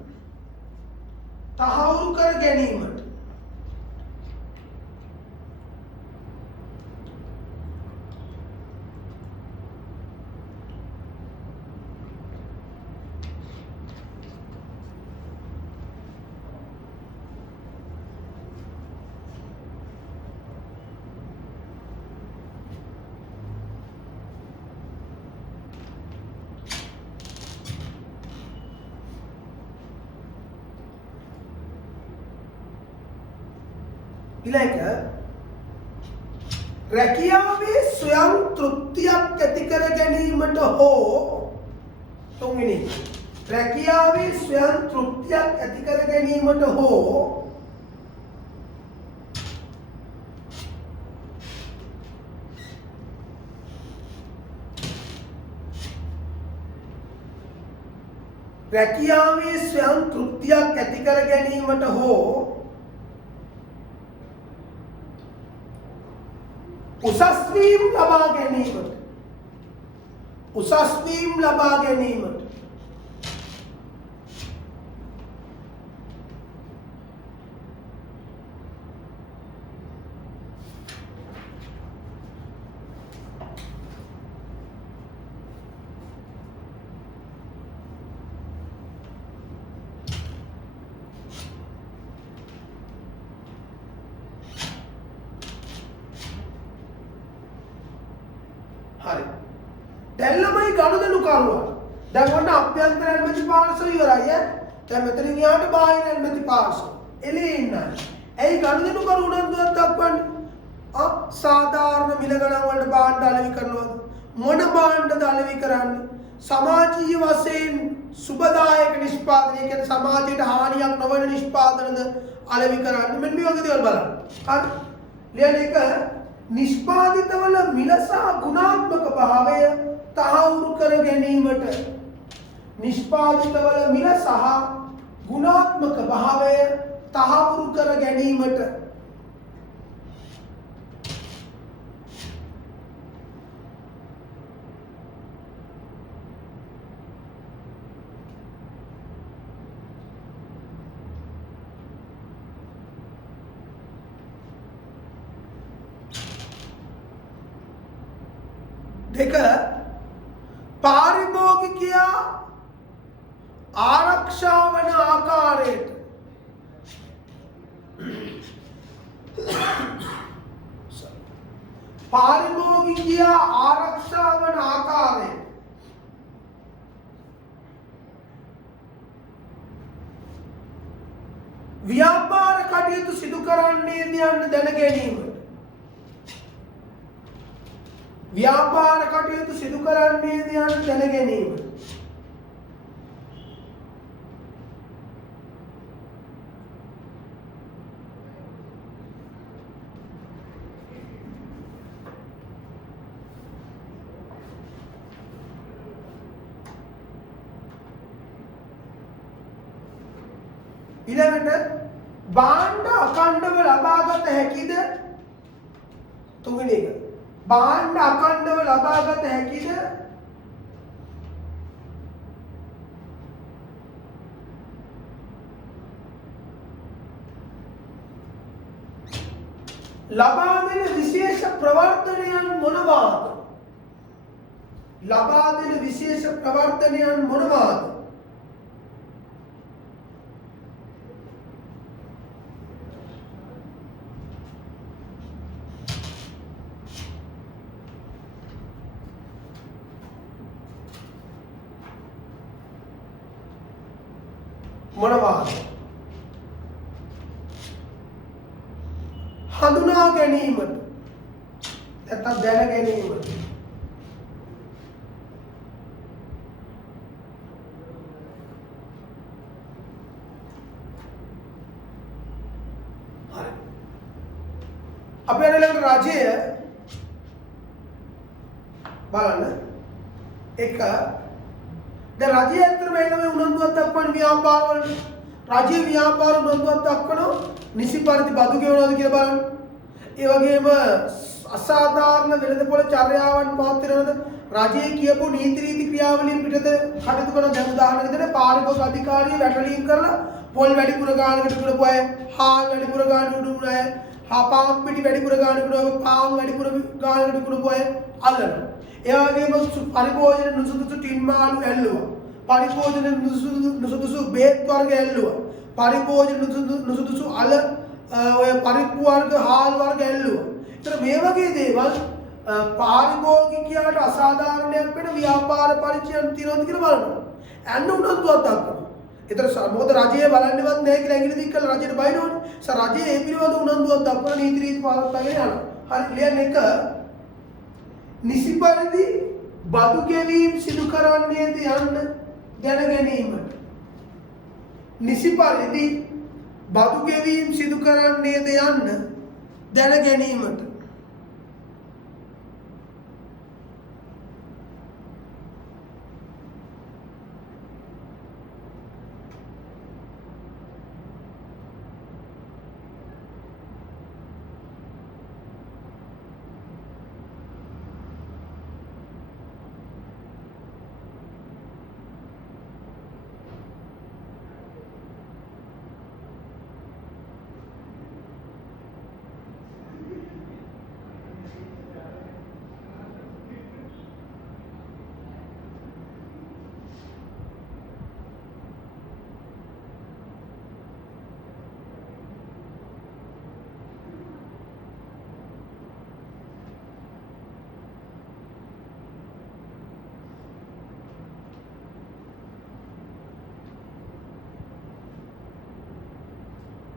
ඊළඟ රැකියාවේ ස්වයං තෘප්තියක් ඇති කර ගැනීමට හෝ තුන්වෙනි රැකියාවේ ස්වයං තෘප්තියක් ඇති කර ගැනීමට හෝ රැකියාවේ ස්වයං තෘප්තියක් ඇති කර ගැනීමට හෝ උසස් වීම ලබා ගැනීමට හරි. දැන් ළමයි ගනුදෙනු කරනවා. දැන් ඔන්න අභ්‍යන්තර ඇල්මැති පාර්ශව ඉවරයි. දැන් මෙතනින් යාට බාහිර ඇල්මැති පාර්ශව. එළියේ ඉන්නයි. ඇයි ගනුදෙනු කරු උනන්දුවක් දක්වන්නේ? සාධාරණ මිල ගණන් වලට භාණ්ඩ අලෙවි කරනවද? මොන භාණ්ඩද අලෙවි කරන්නේ? සමාජීය වශයෙන් සුබදායක නිෂ්පාදනය කියන්නේ සමාජයට හානියක් නොවන නිෂ්පාදනද අලෙවි කරන්නේ? මෙන්න මේ වගේ දේවල් බලන්න. හරි. ලියන එක නිෂ්පාදිතවල මිල සහ ගුණාත්මක භාවය තහවුරු කර ගැනීමට නිෂ්පාදිතවල මිල සහ ගුණාත්මක භාවය තහවුරු කර ගැනීමට දෙක පාරිභෝගිකයා ආරක්ෂා වන ආකාරයට ව්‍යාපාර කටයුතු සිදු කරන්නේ යන්න දැන ගැනීම ව්‍යාපාර කටයුතු සිදු කරන්නේ යන්න දැන ගැනීම ඊළඟට භාණ්ඩ අඛණ්ඩව ලබාගත හැකිද? තුන්වෙනි එක. භාණ්ඩ අඛණ්ඩව ලබාගත හැකිද? ලබා දෙන විශේෂ ප්‍රවර්තනයන් මොනවාද? ලබා දෙන විශේෂ ප්‍රවර්තනයන් මොනවාද? මොනවාද? හඳුනා ගැනීමට නැත්නම් දැන ගැනීමට හරි අපේ ළඟ රාජ්‍යය බලන්න එක දැන් රජය ඇත්තටම මේ උනන්දුවක් දක්වන ව්‍යාපාර වලට රජයේ ව්‍යාපාර උනන්දුවක් දක්වන නිසි පරිදි බදු ගෙවනවාද කියලා බලන්න. ඒ වගේම අසාධාරණ වෙළඳපොළ චර්යාවන් පවත්වනවද? රජයේ කියපු නීති රීති ක්‍රියාවලින් පිටත කටයුතු කරන දැන් උදාහරණයක් විදිහට පාරිභෝගික අධිකාරිය වැටලීම් කරලා පොල් වැඩිපුර ගානකට කරපු අය, හාල් වැඩිපුර ගානකට උඩු අය, පාම් පිටි වැඩිපුර ගානකට පාම් වැඩිපුර ගානකට කරපු අය අල්ලනවා. ඒ වගේම පරිභෝජන නුසුදුසු ටින් මාළු ඇල්ලුවා. පරිභෝජන නුසුදුසු බේත් වර්ග ඇල්ලුවා. පරිභෝජන නුසුදුසු අල ඔය පරිප්පු වර්ග හාල් වර්ග ඇල්ලුවා. ඒතර මේ වගේ දේවල් පාරිභෝගිකයාට අසාධාරණයක් වෙන ව්‍යාපාර පරිචයන් තියනවාද කියලා බලනවා. ඇන්න උනන්දුවක් දක්වනවා. ඒතර මොකද රජයේ බලන්නේවත් නැහැ කියලා ඇඟිලි දික් කරලා රජයට බයිනවනේ. රජයේ ඒ පිළිබඳ උනන්දුවක් දක්වන නීති රීති පවත්වාගෙන යනවා. හරි ක්ලියර් එක නිසි පරිදි බදු ගෙවීම් සිදු කරන්නේද යන්න දැන ගැනීමට. නිසි පරිදි බදු ගෙවීම් සිදු කරන්නේද යන්න දැන ගැනීමට.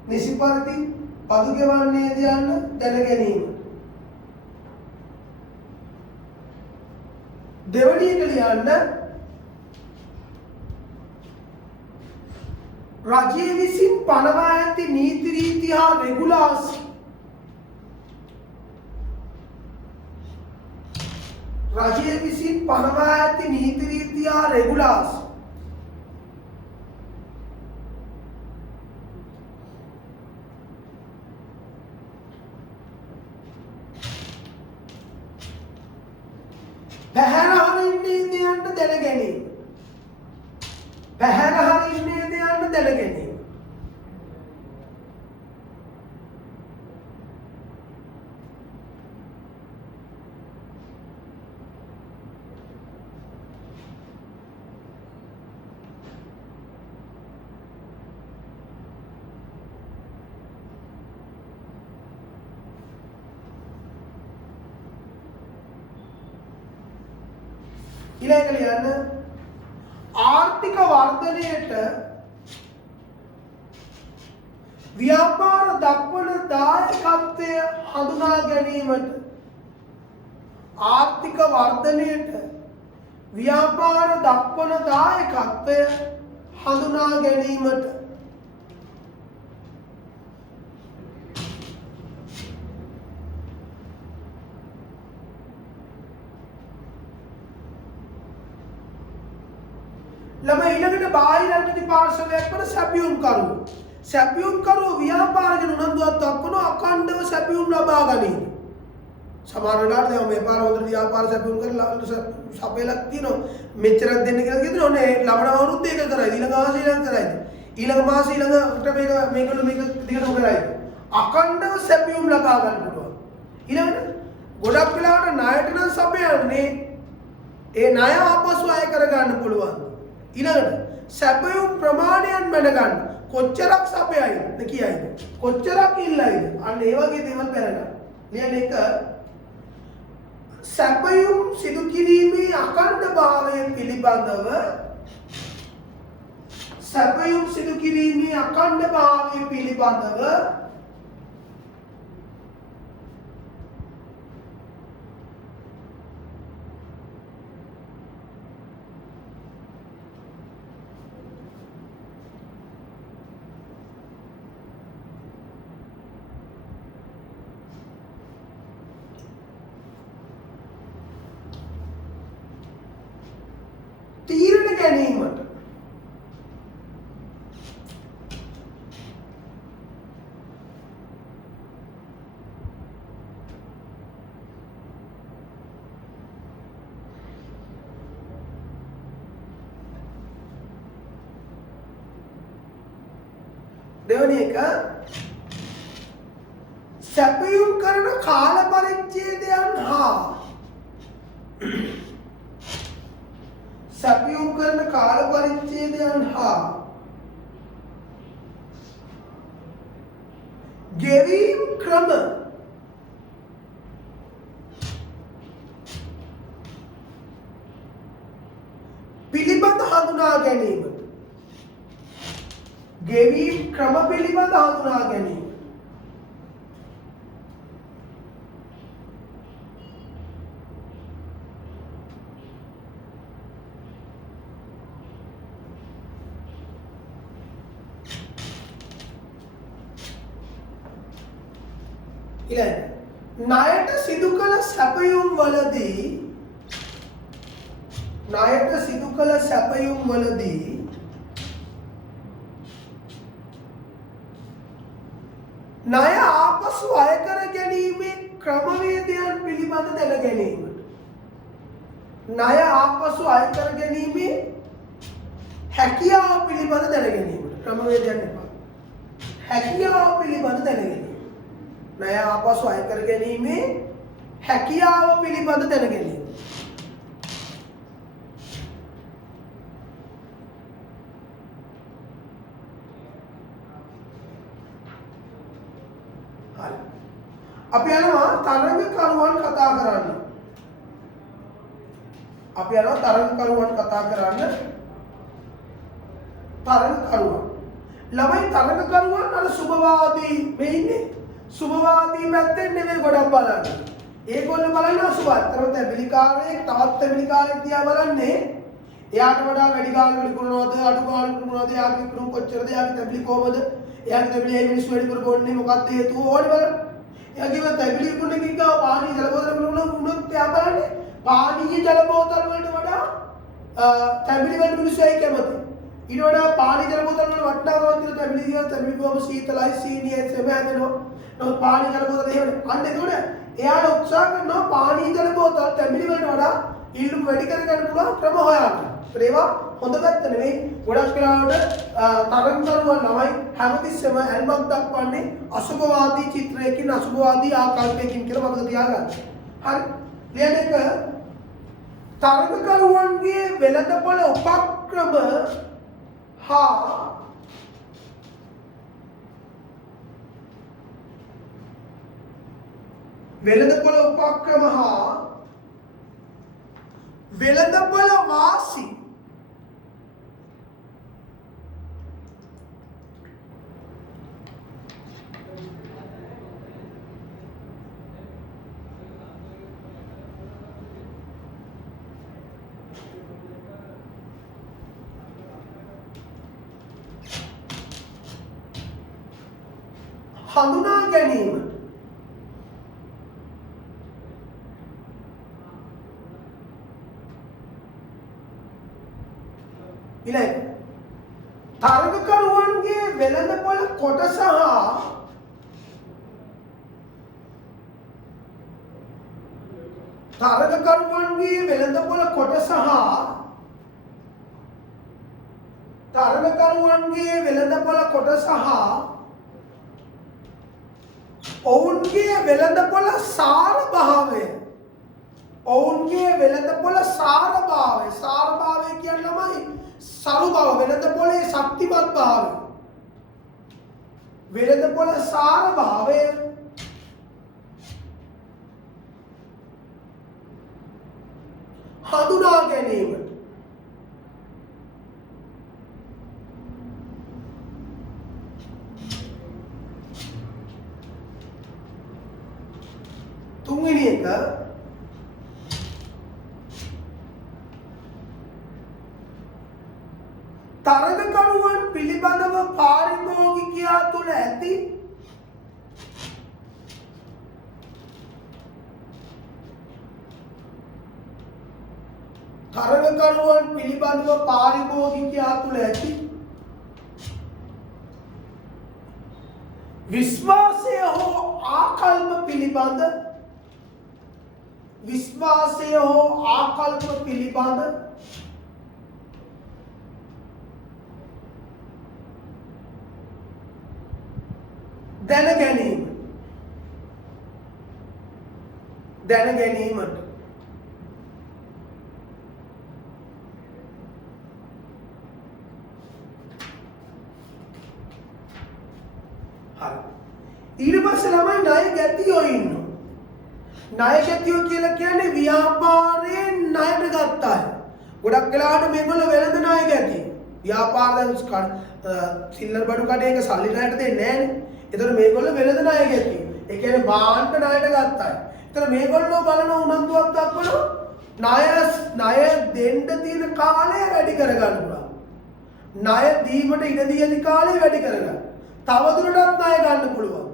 නිසි පරිදි බදු ගෙවන්නේද යන්න දැන ගැනීම. දෙවැනි එක ලියන්න රජය විසින් පනවා ඇති නීති රීති හා රෙගුලාසි රජය විසින් පනවා ඇති නීති රීති හා රෙගුලාසි පැහැර හරින්නේද යන්න දැන ගැනීම. පැහැර හරින්නේද යන්න දැන ගැනීම. ඊළඟට ලියන්න ආර්ථික වර්ධනයට ව්‍යාපාර දක්වන දායකත්වය හඳුනා ගැනීමට. ආර්ථික වර්ධනයට ව්‍යාපාර දක්වන දායකත්වය හඳුනා ගැනීමට. ළමයි ඊළඟට බාහිර අර්ථික පාර්ශවයක් වන සැපියුම්කරුවෝ. සැපියුම්කරුවෝ ව්‍යාපාර ගැන උනන්දුවක් දක්වන අඛණ්ඩව සැපියුම් ලබා ගැනීම. සමහර වෙලාවට දැන් මේ පාර හොඳට ව්‍යාපාර සැපියුම් කරලා සපයලක් තියෙනවා. මෙච්චරක් දෙන්න කියලා කියනවා. ඔන්නේ ලබන අවුරුද්ද ඒක කරයි. ඊළඟ මාසෙ ඊළඟ කරයි. ඊළඟ මාසෙ ඊළඟට මේක දිගටම කරයි. අඛණ්ඩව සැපියුම් ලබා ගන්න පුළුවන්. ඊළඟට ගොඩක් වෙලාවට ණයට නම් සපයන්නේ ඒ ණය ආපසු අය කර ගන්න පුළුවන්. ඊළඟට සැපයුම් ප්‍රමාණයන් මැනගන්න. කොච්චරක් සපයයිද කියයිද? කොච්චරක් ඉල්ලයිද? අන්න ඒ වගේ දේවල් දැනගන්න. ලියන එක සැපයුම් සිදු කිරීමේ අඛණ්ඩභාවය පිළිබඳව සැපයුම් සිදු කිරීමේ අඛණ්ඩභාවය පිළිබඳව තීරණ ගැනීමට. දෙවැනි එක සැපයුම් කරන කාල පරිච්ඡේදයන් හා සැපයුම් කරන කාල පරිච්ඡේදයන් හා ගෙවීම් ක්‍රම පිළිබඳ හඳුනා ගැනීමට. ගෙවීම් ක්‍රම පිළිබඳ හඳුනා ගැනීම. ඊළඟ ණයට සිදු කළ සැපයුම් වලදී ණය ආපසු අය කර ගැනීමේ ක්‍රමවේදයන් පිළිබඳ දැන ගැනීමට. ණය ආපසු අය කර ගැනීමේ හැකියාව පිළිබඳ දැන ගැනීමට. ක්‍රමවේදයන් එපා. හැකියාව පිළිබඳ දැන ගැනීම. ණය ආපසු අය කර ගැනීමේ හැකියාව පිළිබඳ දැන ගැනීම. අපි යනවා තරඟකරුවන් කතා කරන්න. තරඟකරුවන්. ළමයි තරඟකරුවන් අර සුභවාදී මේ ඉන්නේ. සුභවාදී පැත්තෙන් නෙමෙයි ගොඩක් බලන්නේ. ඒගොල්ලෝ බලන්නේ අසුභයි. තරම තැබිලිකාරයෙක් තවත් තැබිලිකාරයෙක් දිහා බලන්නේ. එයාට වඩා වැඩි ගානකට විකුණනවද අඩු ගානකට විකුණනවද එයාගේ විකුණුම් කොච්චරද එයාගේ තැබිලි කොහමද එයාගේ තැබිලි ඒ මිනිස්සු වැඩි කරගොන්නේ මොකක්ද හේතුව ඕනේ බලන්න. එයාගේ තැබිලි විකුණන කිව්වා පානීය ජල බෝතල විකුණුනොත් එයා බලන්නේ පානීය ජල බෝතල වලට වඩා තැබිලි වලට මිනිස්සු ඒ කැමති. ඊට වඩා පානීය ජල බෝතල වල වටිනාකමක් තියෙන තැබිලි දිහා තැබිලි කොහොම සීතලයි සීනිය සෙම හැදෙනවා. නමුත් පානීය ජල බෝතල එහෙම අන්න ඒකෝනේ එයාට උත්සාහ කරනවා පානීය ජල බෝතල තැබිලි වලට වඩා ඉල්ලුම වැඩි කරගන්න පුළුවන් ක්‍රම හොයන්න. ඒවා හොඳ පැත්ත නෙවෙයි. ගොඩක් වෙලාවට තරඟකරුවන් ළමයි හැමතිස්සෙම ඇල්මක් දක්වන්නේ අසුභවාදී චිත්‍රයකින් අසුභවාදී ආකල්පයකින් කියලා මතක තියාගන්න. හරි. ඊළඟ එක තරඟකරුවන්ගේ වෙළඳපොළ උපක්‍රම හා වෙළඳපොළ වාසි හඳුනා ගැනීම. ඊළඟ තරඟකරුවන්ගේ වෙළඳපොළ කොටස හා තරඟකරුවන්ගේ වෙළඳපොළ කොටස හා ඔවුන්ගේ වෙළඳපොළ සාරභාවය. සාරභාවය කියන්නමයි සරු බව වෙළඳපොළේ ශක්තිමත් භාවය. වෙළඳපොළ සාරභාවය හඳුනා ගැනීමට. තුන්වෙනි එක තරඟකරුවන් පිළිබඳව පාරිභෝගිකයා තුළ ඇති විශ්වාසය හෝ ආකල්ප පිළිබඳ දැන ගැනීමට ඊට පස්සේ ළමයි ණය ගැතියෝ ඉන්නවා. ණය ගැතියෝ කියලා කියන්නේ ව්‍යාපාරයෙන් ණයට ගත්ත අය. ගොඩක් වෙලාවට මේගොල්ලෝ වෙළඳ ණය ගැතියි. ව්‍යාපාර දැන් සිල්ලර් බඩු කඩේක සල්ලි ණයට දෙන්නේ නැහනේ. ඒතර මේගොල්ලෝ වෙළඳ ණයකට තියෙනවා. ඒ කියන්නේ බාණ්ඩ ණයට ගත්ත අය. ඒතර මේගොල්ලෝ බලන උනන්දුවක් දක්වනවා ණය දෙන්න තියෙන කාලය වැඩි කරගන්න පුළුවන්. ණය දීමට ඉඩ දී ඇති කාලය වැඩි කරගන්න. තවදුරටත් ණය ගන්න පුළුවන්.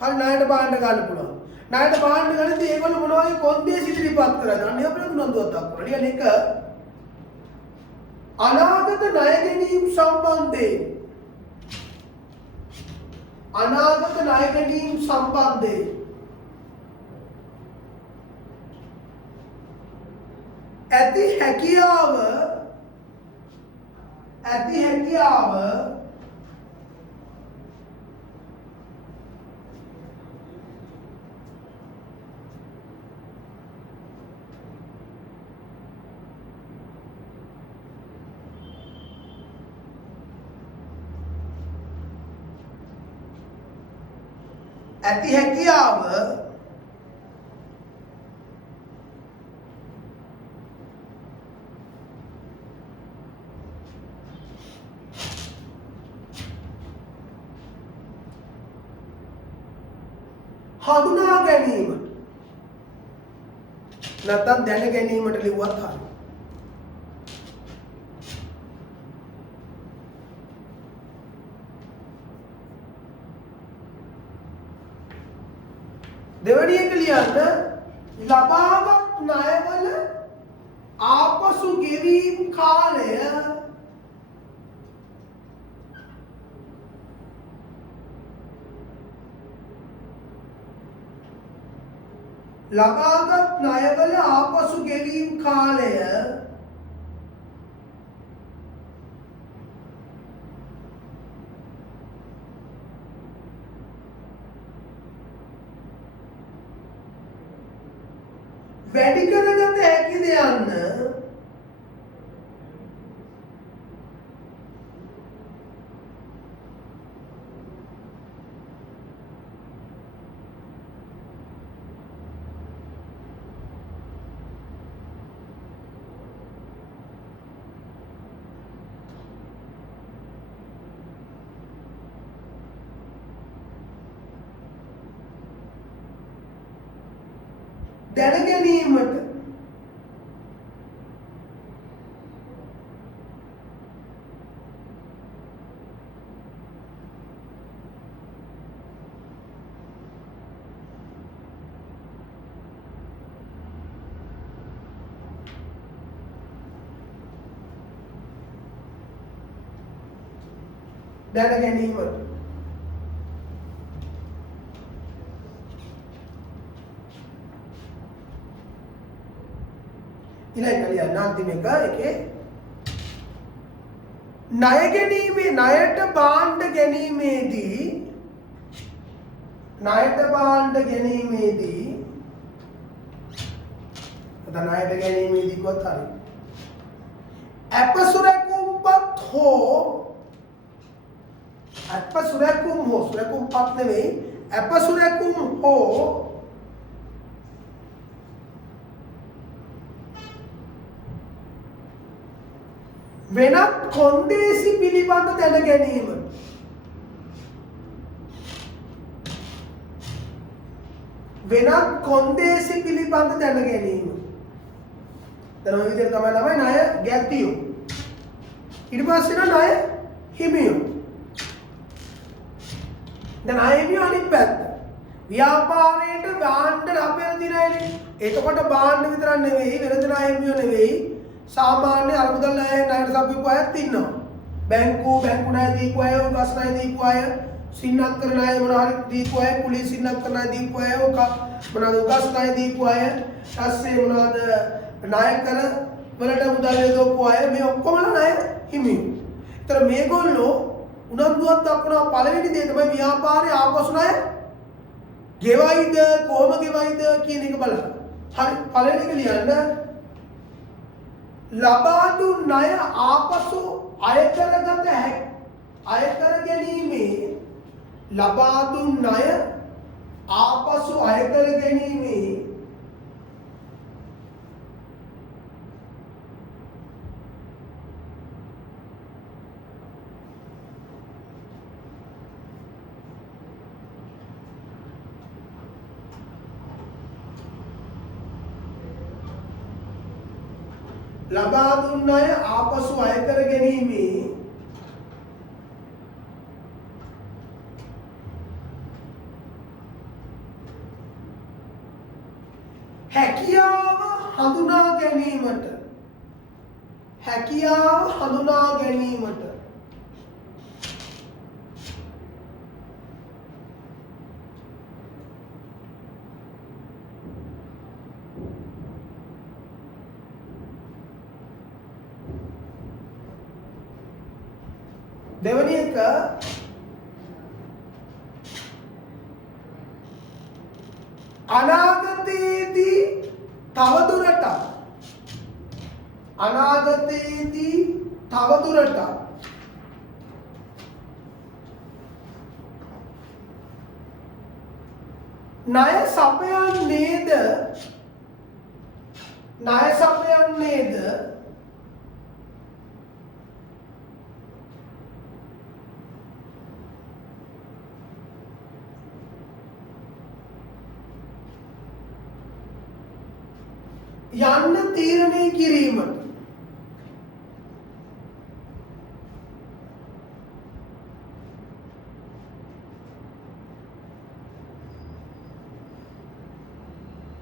හරි ණයට බාණ්ඩ ගන්න පුළුවන්. ණයට බාණ්ඩ ගන්නදී ඒගොල්ලෝ මොනවා වගේ කොන්දේසි ඉදිරිපත් කරගන්න. අනේ අපිට උනන්දුවක් දක්වනවා. ඊළඟ එක අනාගත ණය ගැනීම සම්බන්ධයෙන් ඇති හැකියාව හඳුනා ගැනීමට නැත්නම් දැන ගැනීමට ලිව්වත් හරියි. දෙවැනි එක ලියන්න ලබාගත් ණයවල ආපසු ගෙවීම් කාලය වැඩි කරගත හැකිද යන්න දැන ගැනීමට ඊළඟ ලියන්න අන්තිම එකේ ණය ගැනීමේ ණයට බාණ්ඩ ගැනීමේදී ණයට ගැනීමේදී කොත් හරි අපසුරකුම් හෝ වෙනත් කොන්දේසි පිළිබඳ දැන ගැනීම දැන් ඔය විදිහට තමයි ණය ගැතියෝ ඊට පස්සේ ණය හිමියෝ දැන් ණය හිමියෝ අනිත් පැත්ත ව්‍යාපාරයට බාණ්ඩ ලැබෙන දිනයිනේ එතකොට බාණ්ඩ විතරක් නෙවෙයි වෙනද ණය හිමියෝ නෙවෙයි सामान्य अरबुदल ණයට සපයපු අයත් ඉන්නවා. බැංකු ණය දීපු අය, ගස් ණය දීපු අය, සින්නක්කර ණය මොනවා හරි දීපු අය, කුලී සින්නක්කර ණය දීපු අය, මොනවාද ගස් ණය දීපු අය, ඊපස්සේ මොනවාද ණයකර වලට මුදල් යොදවපු අය මේ ඔක්කොමලා ණය හිමියෝ. ඒතර මේගොල්ලෝ උනන්දුවක් දක්වන පළවෙනි දේ තමයි ව්‍යාපාරයේ ආපසු ණය ගෙවයිද කොහොම ගෙවයිද කියන එක බලන්න. හරි පළවෙනි එක ලියන්න ලබා දුන් ණය ආපසු අය කර ගැනීමේ ලබා දුන්න අය ආපසු අය කර ගැනීමේ හැකියාව හඳුනා ගැනීමට දෙවැනි එක අනාගතයේදී තවදුරටත් ණය සපයන්නේද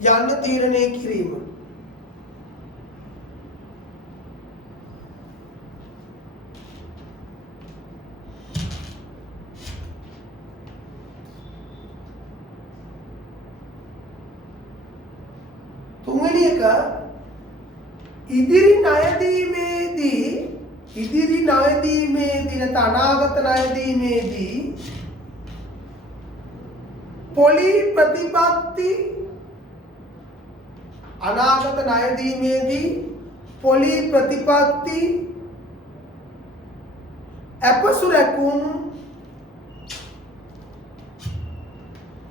යන්න තීරණය කිරීමට තුන්වෙනි එක ඉදිරි ණයදීමේදී නැත්නම් අනාගත ණයදීමේදී පොලි ප්‍රතිපත්ති අපසුරකුම්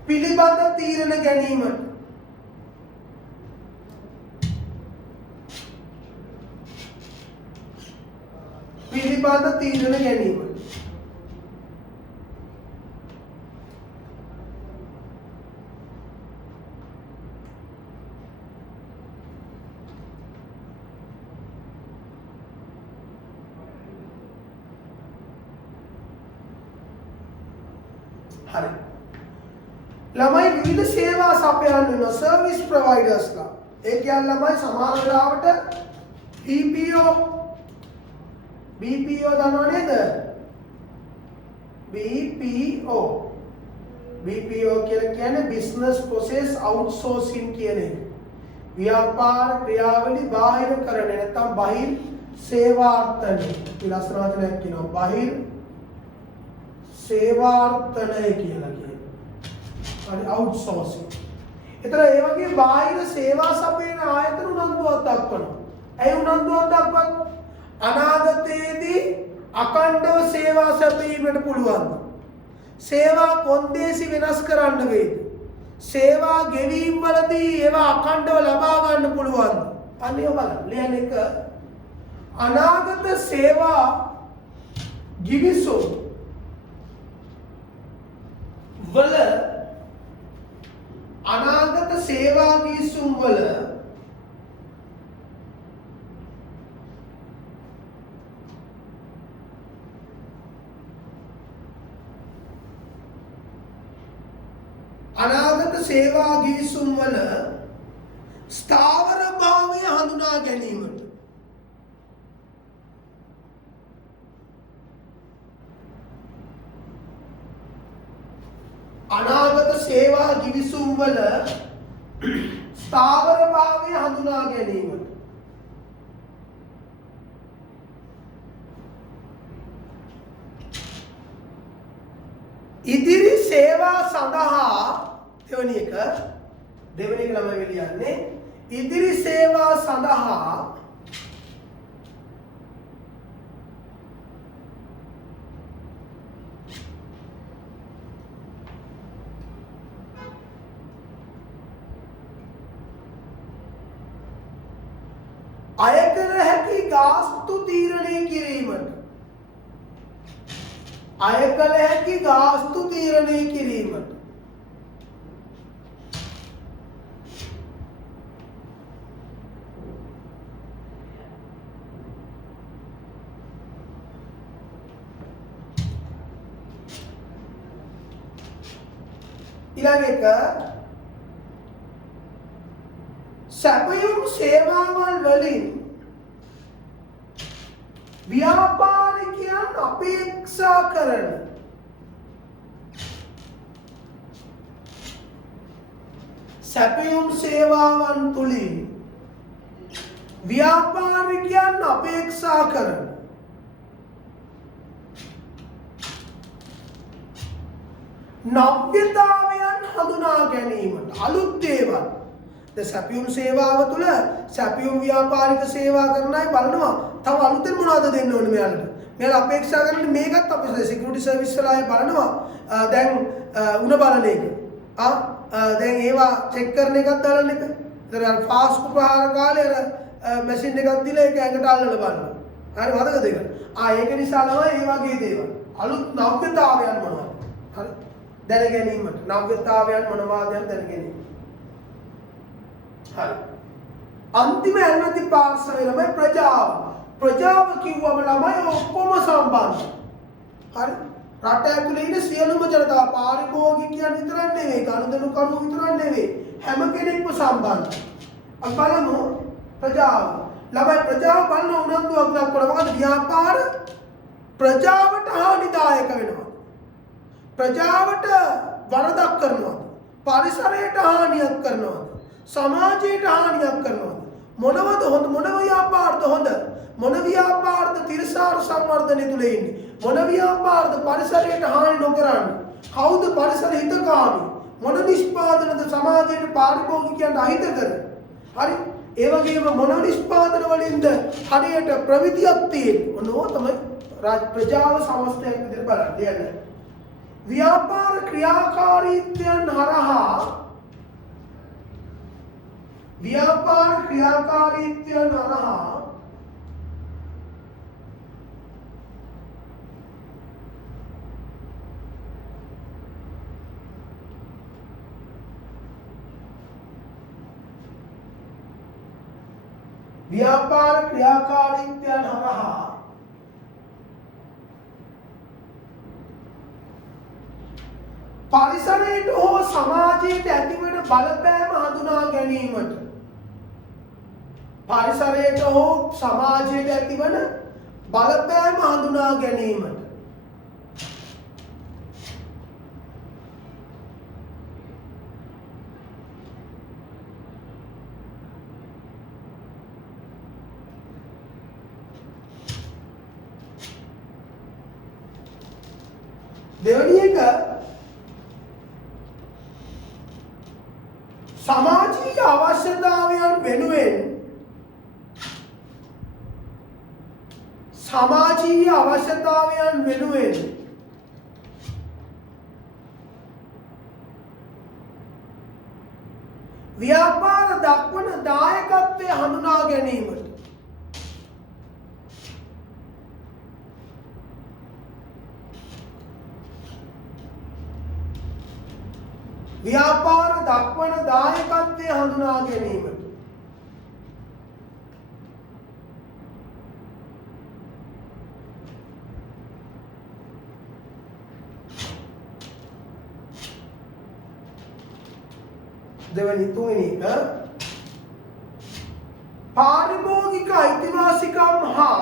පිළිබඳ තීරණ ගැනීමට හරි. ළමයි විවිධ සේවා සපයන්න වෙන සර්විස් ප්‍රොවයිඩර්ස්ලා. ඒ කියන්නේ ළමයි සමහර වෙලාවට BPO දන්නව නේද? BPO කියලා කියන්නේ business process outsourcing කියන එක. ව්‍යාපාර ක්‍රියාවලි බාහිර කරන නැත්නම් බාහිර සේවාර්ථනය. ලස්සන වචනයක් කියනවා බාහිර සේවාර්ථනය කියලා කියනවා. හරි outsourcing. ඒතර ඒ වගේ බාහිර සේවා සපයන ආයතන උනන්දුවක් දක්වනවා. ඇයි උනන්දුවක් දක්වන්නේ? අනාගතයේදී අකණ්ඩව සේවා සැපයීමට පුළුවන්. සේවා කොන්දේසි වෙනස් කරන්න වේද? සේවා ගෙවීම් වලදී ඒවා අකණ්ඩව ලබා ගන්න පුළුවන්. අන්න ඒක බලන්න. ලියන එක අනාගත සේවා ගිවිසුම් වල ස්ථාවර භාවය හඳුනා ගැනීමට අනාගත සේවා ගිවිසුම් වල ස්ථාවර භාවය හඳුනා ගැනීමට ඉදිරි සේවා සඳහා දෙවෙනි එක ළමයි ලියන්නේ ඉදිරි සේවා සඳහා අය කර හැකි ගාස්තු තීරණය කිරීමට ඊළඟ එක සැපයුම් සේවාවල් වලින් ව්‍යාපාරිකයන් අපේක්ෂා කරන සැපයුම් සේවාවන් තුලින් ව්‍යාපාරිකයන් අපේක්ෂා කරන නව්‍යතාවයන් හඳුනා ගැනීමට අලුත් දේවල් සැපියුම් සේවාව තුළ සැපියුම් ව්‍යාපාරික සේවා කරන අය බලනවා තව අලුතෙන් මොනවද දෙන්න ඕනේ මෙයාලට. මෙයාලා අපේක්ෂා කරන්නේ මේකත් අපේ සිකියුරිටි සර්විස් වල අය බලනවා. දැන් උණ බලන එක. දැන් ඒවා චෙක් කරන එකත් බලන එක. ඒතර ෆාස්ට් ප්‍රහාර කාලේ අර මැෂින් එකක් දීලා ඒක ඇඟට අල්ලලා බලනවා. හරි මතකද ඒක? ඒක නිසා තමයි මේ වගේ දේවල්. අලුත් නව්‍යතාවයන් මොනවද? හරි. දැන ගැනීමට නව්‍යතාවයන් මොනවාද දැන ගැනීම. හරි. අන්තිම ඇල්මැති පාර්ශවය ළමයි ප්‍රජාව. ප්‍රජාව කිව්වම ළමයි ඔක්කොම සම්බන්ධයි. හරි. රට ඇතුලේ ඉන්න සියලුම ජනතාව පාරිභෝගිකයන් විතරක් නෙවෙයි, ගනුදෙනු කරු විතරක් නෙවෙයි, හැම කෙනෙක්ම සම්බන්ධයි. අපි බලමු ප්‍රජාව. ළමයි ප්‍රජාව බලන උනන්දුවක් දක්වන මොකද ව්‍යාපාර ප්‍රජාවට හානිදායක වෙනවා. ප්‍රජාවට වරදක් කරනවා. පරිසරයට හානියක් කරනවා. සමාජයට හානියක් කරනවා. මොනවද හොඳ මොන ව්‍යාපාරද හොඳ මොන ව්‍යාපාරද තිරසාර සංවර්ධනය තුල ඉන්නේ මොන ව්‍යාපාරද පරිසරයට හානි නොකරන්නේ කවුද පරිසර හිතකාමී මොන නිෂ්පාදනද සමාජයට පාරිභෝගිකයන්ට අහිතකර හරි ඒ වගේම මොන නිෂ්පාදන වලින්ද හරියට ප්‍රවිතියක් තියෙන්නේ මොනෝ තමයි ප්‍රජාව සමස්තයක් විදිහට බලන්න ව්‍යාපාර ක්‍රියාකාරීත්වයන් හරහා ව්‍යාපාර ක්‍රියාකාරීත්වයන් හරහා ව්‍යාපාර ක්‍රියාකාරීත්වයන් හරහා පරිසරයට හෝ සමාජයට ඇතිවන බලපෑම හඳුනා ගැනීමට පරිසරයට හෝ සමාජයට ඇතිවන බලපෑම හඳුනා ගැනීමට දෙවැනි එක සමාජීය අවශ්‍යතාවයන් වෙනුවෙන් සමාජීය අවශ්‍යතාවයන් වෙනුවෙන් ව්‍යාපාර දක්වන දායකත්වය හඳුනා ගැනීමට ව්‍යාපාර දක්වන දායකත්වය හඳුනා ගැනීමට දෙවැනි තුන්වෙනි එක පාරිභෝගික අයිතිවාසිකම් හා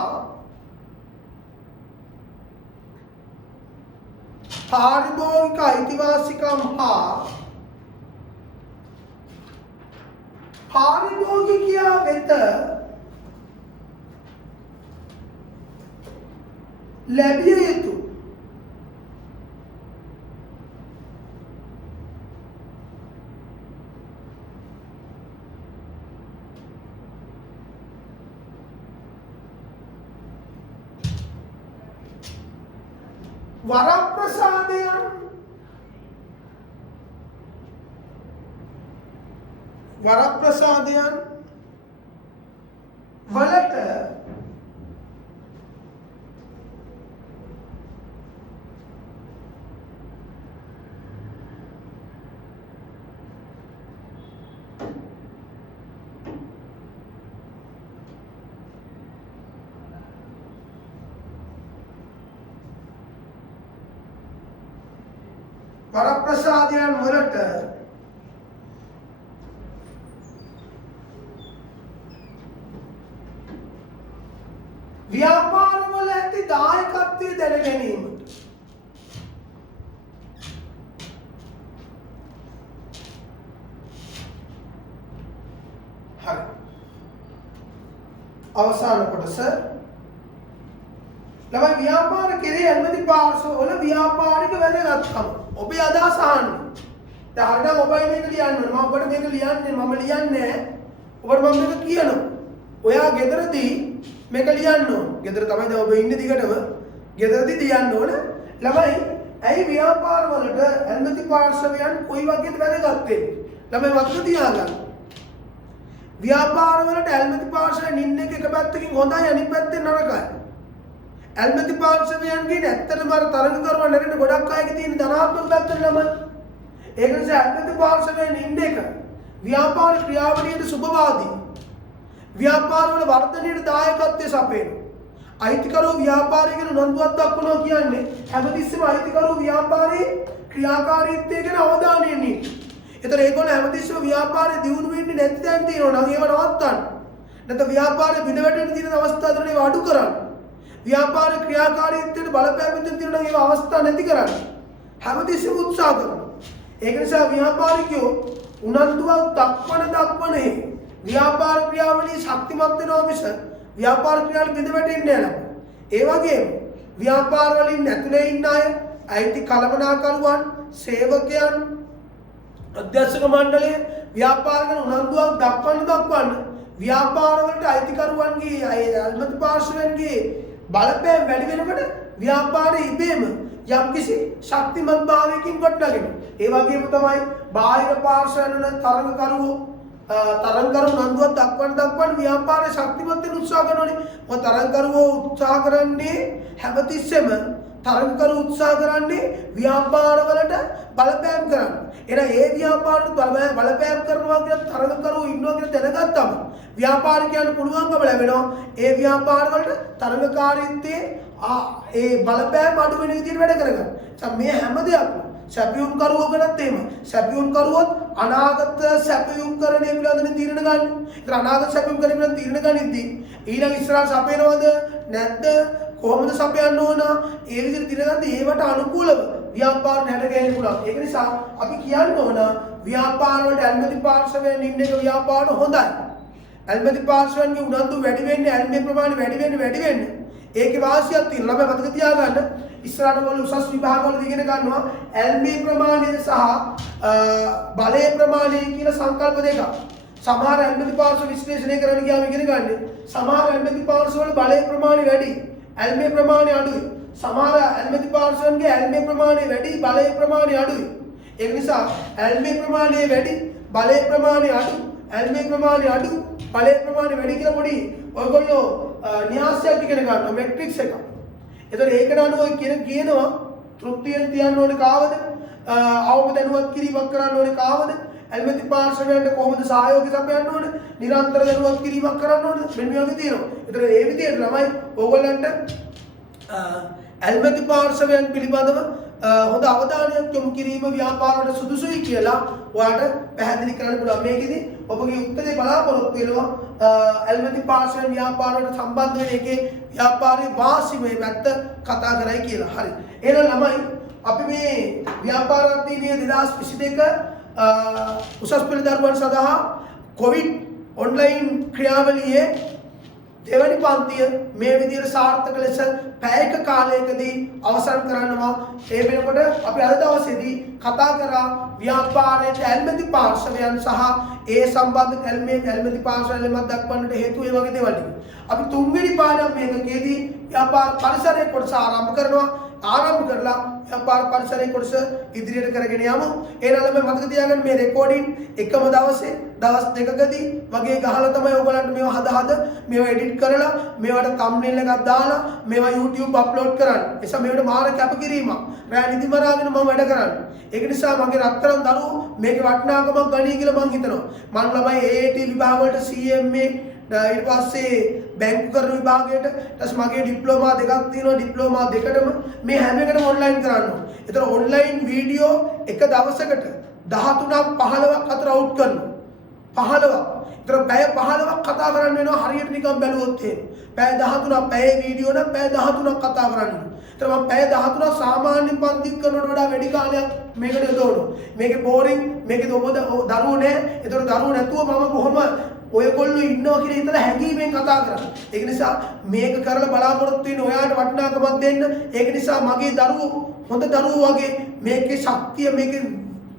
පාරිභෝගික අයිතිවාසිකම් හා පාරිභෝගිකයා වෙත ලැබිය යුතු වරප්‍රසාදයන් වලට වරප්‍රසාදයන් වලට ව්‍යාපාරවල ඇති දායකත්වය දැන ගැනීමට හරි අවසාන කොටස ළමයි ව්‍යාපාර කෙරේ ඇල්මැති පාර්ශවවල ව්‍යාපාරික වැදගත්කම ඔබේ අදහස අහන්න. දැන් හරියට මොබයිල් එක ලියන්න ඕනේ. මම ඔබට මේක ලියන්නේ මම ලියන්නේ ඔබට මම මේක කියනවා. ඔයා ගෙදරදී මේක ලියන්න ඕන. ගෙදර තමයි දැන් ඔබ ඉන්නේ දිගටම. ගෙදරදී ලියන්න ඕන. ළමයි ඇයි ව්‍යාපාර වලට ඇල්මැති පාර්ශවයන් කොයි වගේද වැදගත් වෙන්නේ? ළමයි මතක තියාගන්න. ව්‍යාපාර වලට ඇල්මැති පාර්ශවයන් ඉන්න එක පැත්තකින් හොඳයි අනිත් පැත්තෙන් නරකයි. ඇල්මැති පාර්ශවයන්ගේ ඇත්තටම අර තරඟකරුවන් නැරෙන ගොඩක් අයගේ තියෙන ධනාත්මක පැත්ත ළමයි. ඒක නිසා ඇල්මැති පාර්ශවයන් ඉන්න එක ව්‍යාපාර ක්‍රියාවලියට සුබවාදී. ව්‍යාපාර වල වර්ධනයට දායකත්වය සපයනවා. අයිතිකරු ව්‍යාපාරිකයන් උනන්දුවක් දක්වනවා කියන්නේ හැමතිස්සෙම අයිතිකරු ව්‍යාපාරයේ ක්‍රියාකාරීත්වය ගැන අවධානයෙන් ඉන්න. ඒතර ඒගොල්ලෝ හැමතිස්සෙම ව්‍යාපාරේ දියුණු වෙන්නේ නැති තැන් තියෙනවා නම් ඒව නවත්තන්න. නැත්නම් ව්යාපාරේ බිඳ වැටෙන්න තියෙන අවස්ථා වලට ඒව අඩු කරන්න. ව්‍යාපාර ක්‍රියාකාරීත්වයට බලපෑම් දෙන්න තියෙනවා නම් ඒව අවස්ථා නැති කරන්න. හැමතිස්සෙම උත්සාහ කරනවා. ඒක නිසා ව්‍යාපාරිකයෝ උනන්දුවක් දක්වන ව්‍යාපාර ක්‍රියාවලිය ශක්තිමත් වෙනවා මිස ව්‍යාපාර ක්‍රියාවලිය බිඳ වැටෙන්නේ නැහැ. ඒ වගේම ව්‍යාපාර වලින් ඇතුලේ ඉන්න අය, අයිති කළමනාකරුවන්, සේවකයන්, අධ්‍යක්ෂක මණ්ඩලය ව්‍යාපාර ගැන උනන්දුවක් දක්වන්න ව්‍යාපාර වලට අයිතිකරුවන්ගේ ඇල්මැති පාර්ශවයන්ගේ බලපෑම වැඩි වෙනකොට ව්‍යාපාරයේ ඉබේම යම්කිසි ශක්තිමත් භාවයකින් ගොඩනගෙනවා. ඒ වගේම තමයි බාහිර පාර්ශවයන් වල තරඟකරුවෝ තරංකරු නන්දුවක් දක්වන්න ව්‍යාපාරයේ ශක්තිමත් වෙන්න උත්සාහ කරනෝනේ. මොකද තරංකරුවෝ උත්සාහ කරන්නේ හැමතිස්සෙම තරංකරු උත්සාහ කරන්නේ ව්‍යාපාරවලට බලපෑම් කරන්න. එහෙනම් ඒ ව්‍යාපාරවලට බලපෑම් කරනවා කියන තරංකරුවෝ ඉන්නවා කියලා දැනගත්තම ව්‍යාපාරිකයන්ට පුළුවන්කම ලැබෙනවා ඒ ව්‍යාපාරවලට තරංගකාරීත්වයේ ඒ බලපෑම් අඩු වෙන විදිහට වැඩ කරගන්න. මේ හැම දෙයක්ම සැපයුම් කරුවෝ ගැනත් එහෙම. සැපයුම් කරුවොත් අනාගත සැපයුම් කරණය පිළිබඳව තීරණ ගන්න. ඒතර අනාගත සැපයුම් කරණය පිළිබඳව තීරණ ගනිද්දී ඊළඟ ඉස්සරහ සපයනවද නැද්ද කොහොමද සපයන්න ඕන? ඒ විදිහට තීරණ ගන්න ඒවට අනුකූලව ව්‍යාපාර නැඩ ගන්න පුළුවන්. ඒක නිසා අපි කියන්න ඕන ව්‍යාපාර වලට ඇල්මැති පාර්ශවයන් ඉන්න එක ව්‍යාපාර හොඳයි. ඇල්මැති පාර්ශවයන්ගේ උනන්දු වැඩි වෙන්නේ ඇල්මේ ප්‍රමාණය වැඩි වෙන්නේ. ඒකේ වාසියක් තියෙනවා. ළමයි මතක තියාගන්න. ඉස්සරහට වල උසස් විභාගවල ඉගෙන ගන්නවා ඇල්මේ ප්‍රමාණය සහ බලයේ ප්‍රමාණය කියන සංකල්ප දෙකක්. සමහර ඇල්මැති පාර්ශ්ව විශ්ලේෂණය කරන්න ගියාම ඉගෙන ගන්න. සමහර ඇල්මැති පාර්ශ්ව වල බලයේ ප්‍රමාණය වැඩි, ඇල්මේ ප්‍රමාණය අඩුයි. සමහර ඇල්මැති පාර්ශ්වයන්ගේ ඇල්මේ ප්‍රමාණය වැඩි, බලයේ ප්‍රමාණය අඩුයි. ඒ නිසා ඇල්මේ ප්‍රමාණය වැඩි, බලයේ ප්‍රමාණය අඩු, ඇල්මේ ප්‍රමාණය අඩු, බලයේ ප්‍රමාණය වැඩි කියලා පොඩි ඔයගොල්ලෝ න්‍යාසයක් ඉගෙන ගන්නවා මැට්‍රික්ස් එකක්. එතකොට ඒකට අනුව කියනවා තෘප්තියෙන් තියන්න ඕනේ කාවද? අවම දැනුවත් කිරීමක් කරන්න ඕනේ කාවද? ඇල්මැති පාර්ශවයන්ට කොහොමද සහයෝගය සපයන්න ඕනේ? නිරන්තර දැනුවත් කිරීමක් කරන්න ඕනේ. මෙන්න මේ වගේ තියෙනවා. එතකොට ඒ විදිහට ළමයි ඕගොල්ලන්ට ඇල්මැති පාර්ශවයන් පිළිබඳව හොඳ අවධානයක් යොමු කිරීම ව්‍යාපාරවලට සුදුසුයි කියලා ඔයාලට පැහැදිලි කරන්න පුළුවන්. මේකෙදි ඔබගේ උත්තරේ බලාපොරොත්තු වෙනවා ඇල්මැති පාර්ශවයන් ව්යාපාරවලට සම්බන්ධ වෙන එකේ ව්‍යාපාරයේ වාසිමේ පැත්ත කතා කරයි කියලා. හරි. එහෙනම් ළමයි අපි මේ ව්‍යාපාර අධ්‍යයනයේ 2022 උසස් පෙළ දරුවන් සඳහා කොවිඩ් ඔන්ලයින් ක්‍රියාවලියේ දෙවැනි පන්තිය මේ විදිහට සාර්ථක ලෙස පැයක කාලයකදී අවසන් කරනවා. ඒ වෙනකොට අපි අද දවසේදී කතා කරා ව්‍යාපාරයේ ඇල්මැති පාර්ශවයන් සහ ඒ සම්බන්ධ ඇල්මැති පාර්ශවයන් දක්වන්නට හේතු ඒ වගේ දේවල් ටික. අපි තුන්වෙනි පාඩම් මේකේදී ව්‍යාපාර පරිසරයේ කොටස ආරම්භ කරනවා. ආරම්භ කරලා ව්‍යාපාර පරිසරයේ කොටස ඉදිරියට කරගෙන යමු. ඒ ළමයි මතක තියාගන්න මේ රෙකෝඩින් එකම දවසේ දවස් දෙකකදී වගේ ගහලා තමයි ඔයගලන්ට මේවා හද මේවා එඩිට් කරලා මේවට තම්බ්නේල් එකක් දාලා මේවා YouTube අප්ලෝඩ් කරන්න. එසම මේවට මාර කැපකිරීමක්. රෑ නිදි මරාගෙන මම වැඩ කරන්නේ. ඒක නිසා මගේ රත්තරන් දරුවෝ මේකේ වටිනාකමක් ගනී කියලා මම හිතනවා. මම ළමයි AAT විභාග වලට CMA ඊට පස්සේ බැංකු කරන විභාගයට ඊට මගේ ඩිප්ලෝමා දෙකක් තියෙනවා ඩිප්ලෝමා දෙකටම මේ හැම එකටම ඔන්ලයින් කරන්න ඕනේ. ඒතර ඔන්ලයින් වීඩියෝ එක දවසකට 13ක් 15ක් අතර අවුට් කරනවා. 15ක්. ඒතර පැය 15ක් කතා කරන්න වෙනවා හරියට නිකන් බැලුවොත් එහෙම. පැය 13ක් පැය වීඩියෝ නම් පැය 13ක් කතා කරන්න වෙනවා. ඒතර මම පැය 13ක් සාමාන්‍ය පන්තික් කරනවට වඩා වැඩි කාලයක් මේකට යොදවනවා. මේකේ බෝරින් මේකේ ඔබ දරුවෝ නැහැ. ඒතර දරුවෝ නැතුව මම කොහොම ඔයගොල්ලෝ ඉන්නවා කියලා හිතලා හැංගීමෙන් කතා කරන්නේ. ඒක නිසා මේක කරලා බලාපොරොත්තු වෙන ඔයාලට වටිනාකමක් දෙන්න. ඒක නිසා මගේ දරුවෝ හොඳ දරුවෝ වගේ මේකේ ශක්තිය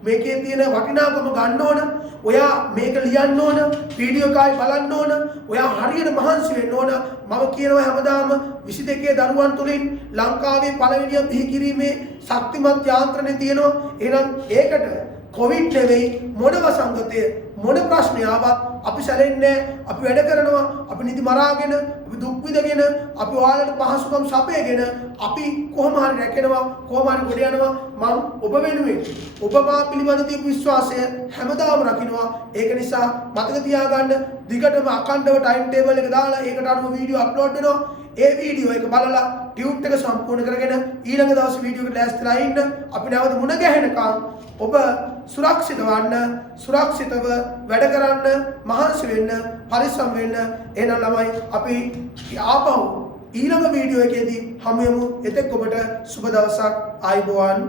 මේකේ තියෙන වටිනාකම ගන්න ඕන. ඔයා මේක ලියන්න ඕන, වීඩියෝ එකයි බලන්න ඕන. ඔයා හරියට මහන්සි වෙන්න ඕන. මම කියනවා හැමදාම 22 දරුවන් තුලින් ලංකාවේ පළවෙනිය බිහි කිරීමේ ශක්තිමත් යාන්ත්‍රණය තියෙනවා. එහෙනම් ඒකට කොවිඩ් නෙවෙයි මොන වසංගතය මොන ප්‍රශ්නය ආවත් අපි සැලෙන්නේ අපි වැඩ කරනවා අපි නිදි මරාගෙන අපි දුක් විඳගෙන අපි ඔයාලට පහසුකම් සපයගෙන අපි කොහොම හරි රැකෙනවා කොහොම හරි ගොඩ යනවා මම ඔබ වෙනුවෙන් ඔබ මා පිළිබඳ තියෙන විශ්වාසය හැමදාම රකින්නවා ඒක නිසා මතක තියාගන්න දිගටම අඛණ්ඩව ටයිම් ටේබල් එක දාලා ඒකට අනුව වීඩියෝ අප්ලෝඩ් වෙනවා ඒ වීඩියෝ එක බලලා ටියුට් එක සම්පූර්ණ කරගෙන ඊළඟ දවසේ වීඩියෝ එකට ලෑස්තිලා ඉන්න අපි නැවත මුණ ගැහෙනකම් ඔබ සුරක්ෂිත වන්න සුරක්ෂිතව වැඩ කරන්න මහන්සි වෙන්න පරිස්සම් වෙන්න එහෙනම් ළමයි අපි ආපහු ඊළඟ වීඩියෝ එකේදී හමු යමු එතෙක් ඔබට සුබ දවසක් ආයුබෝවන්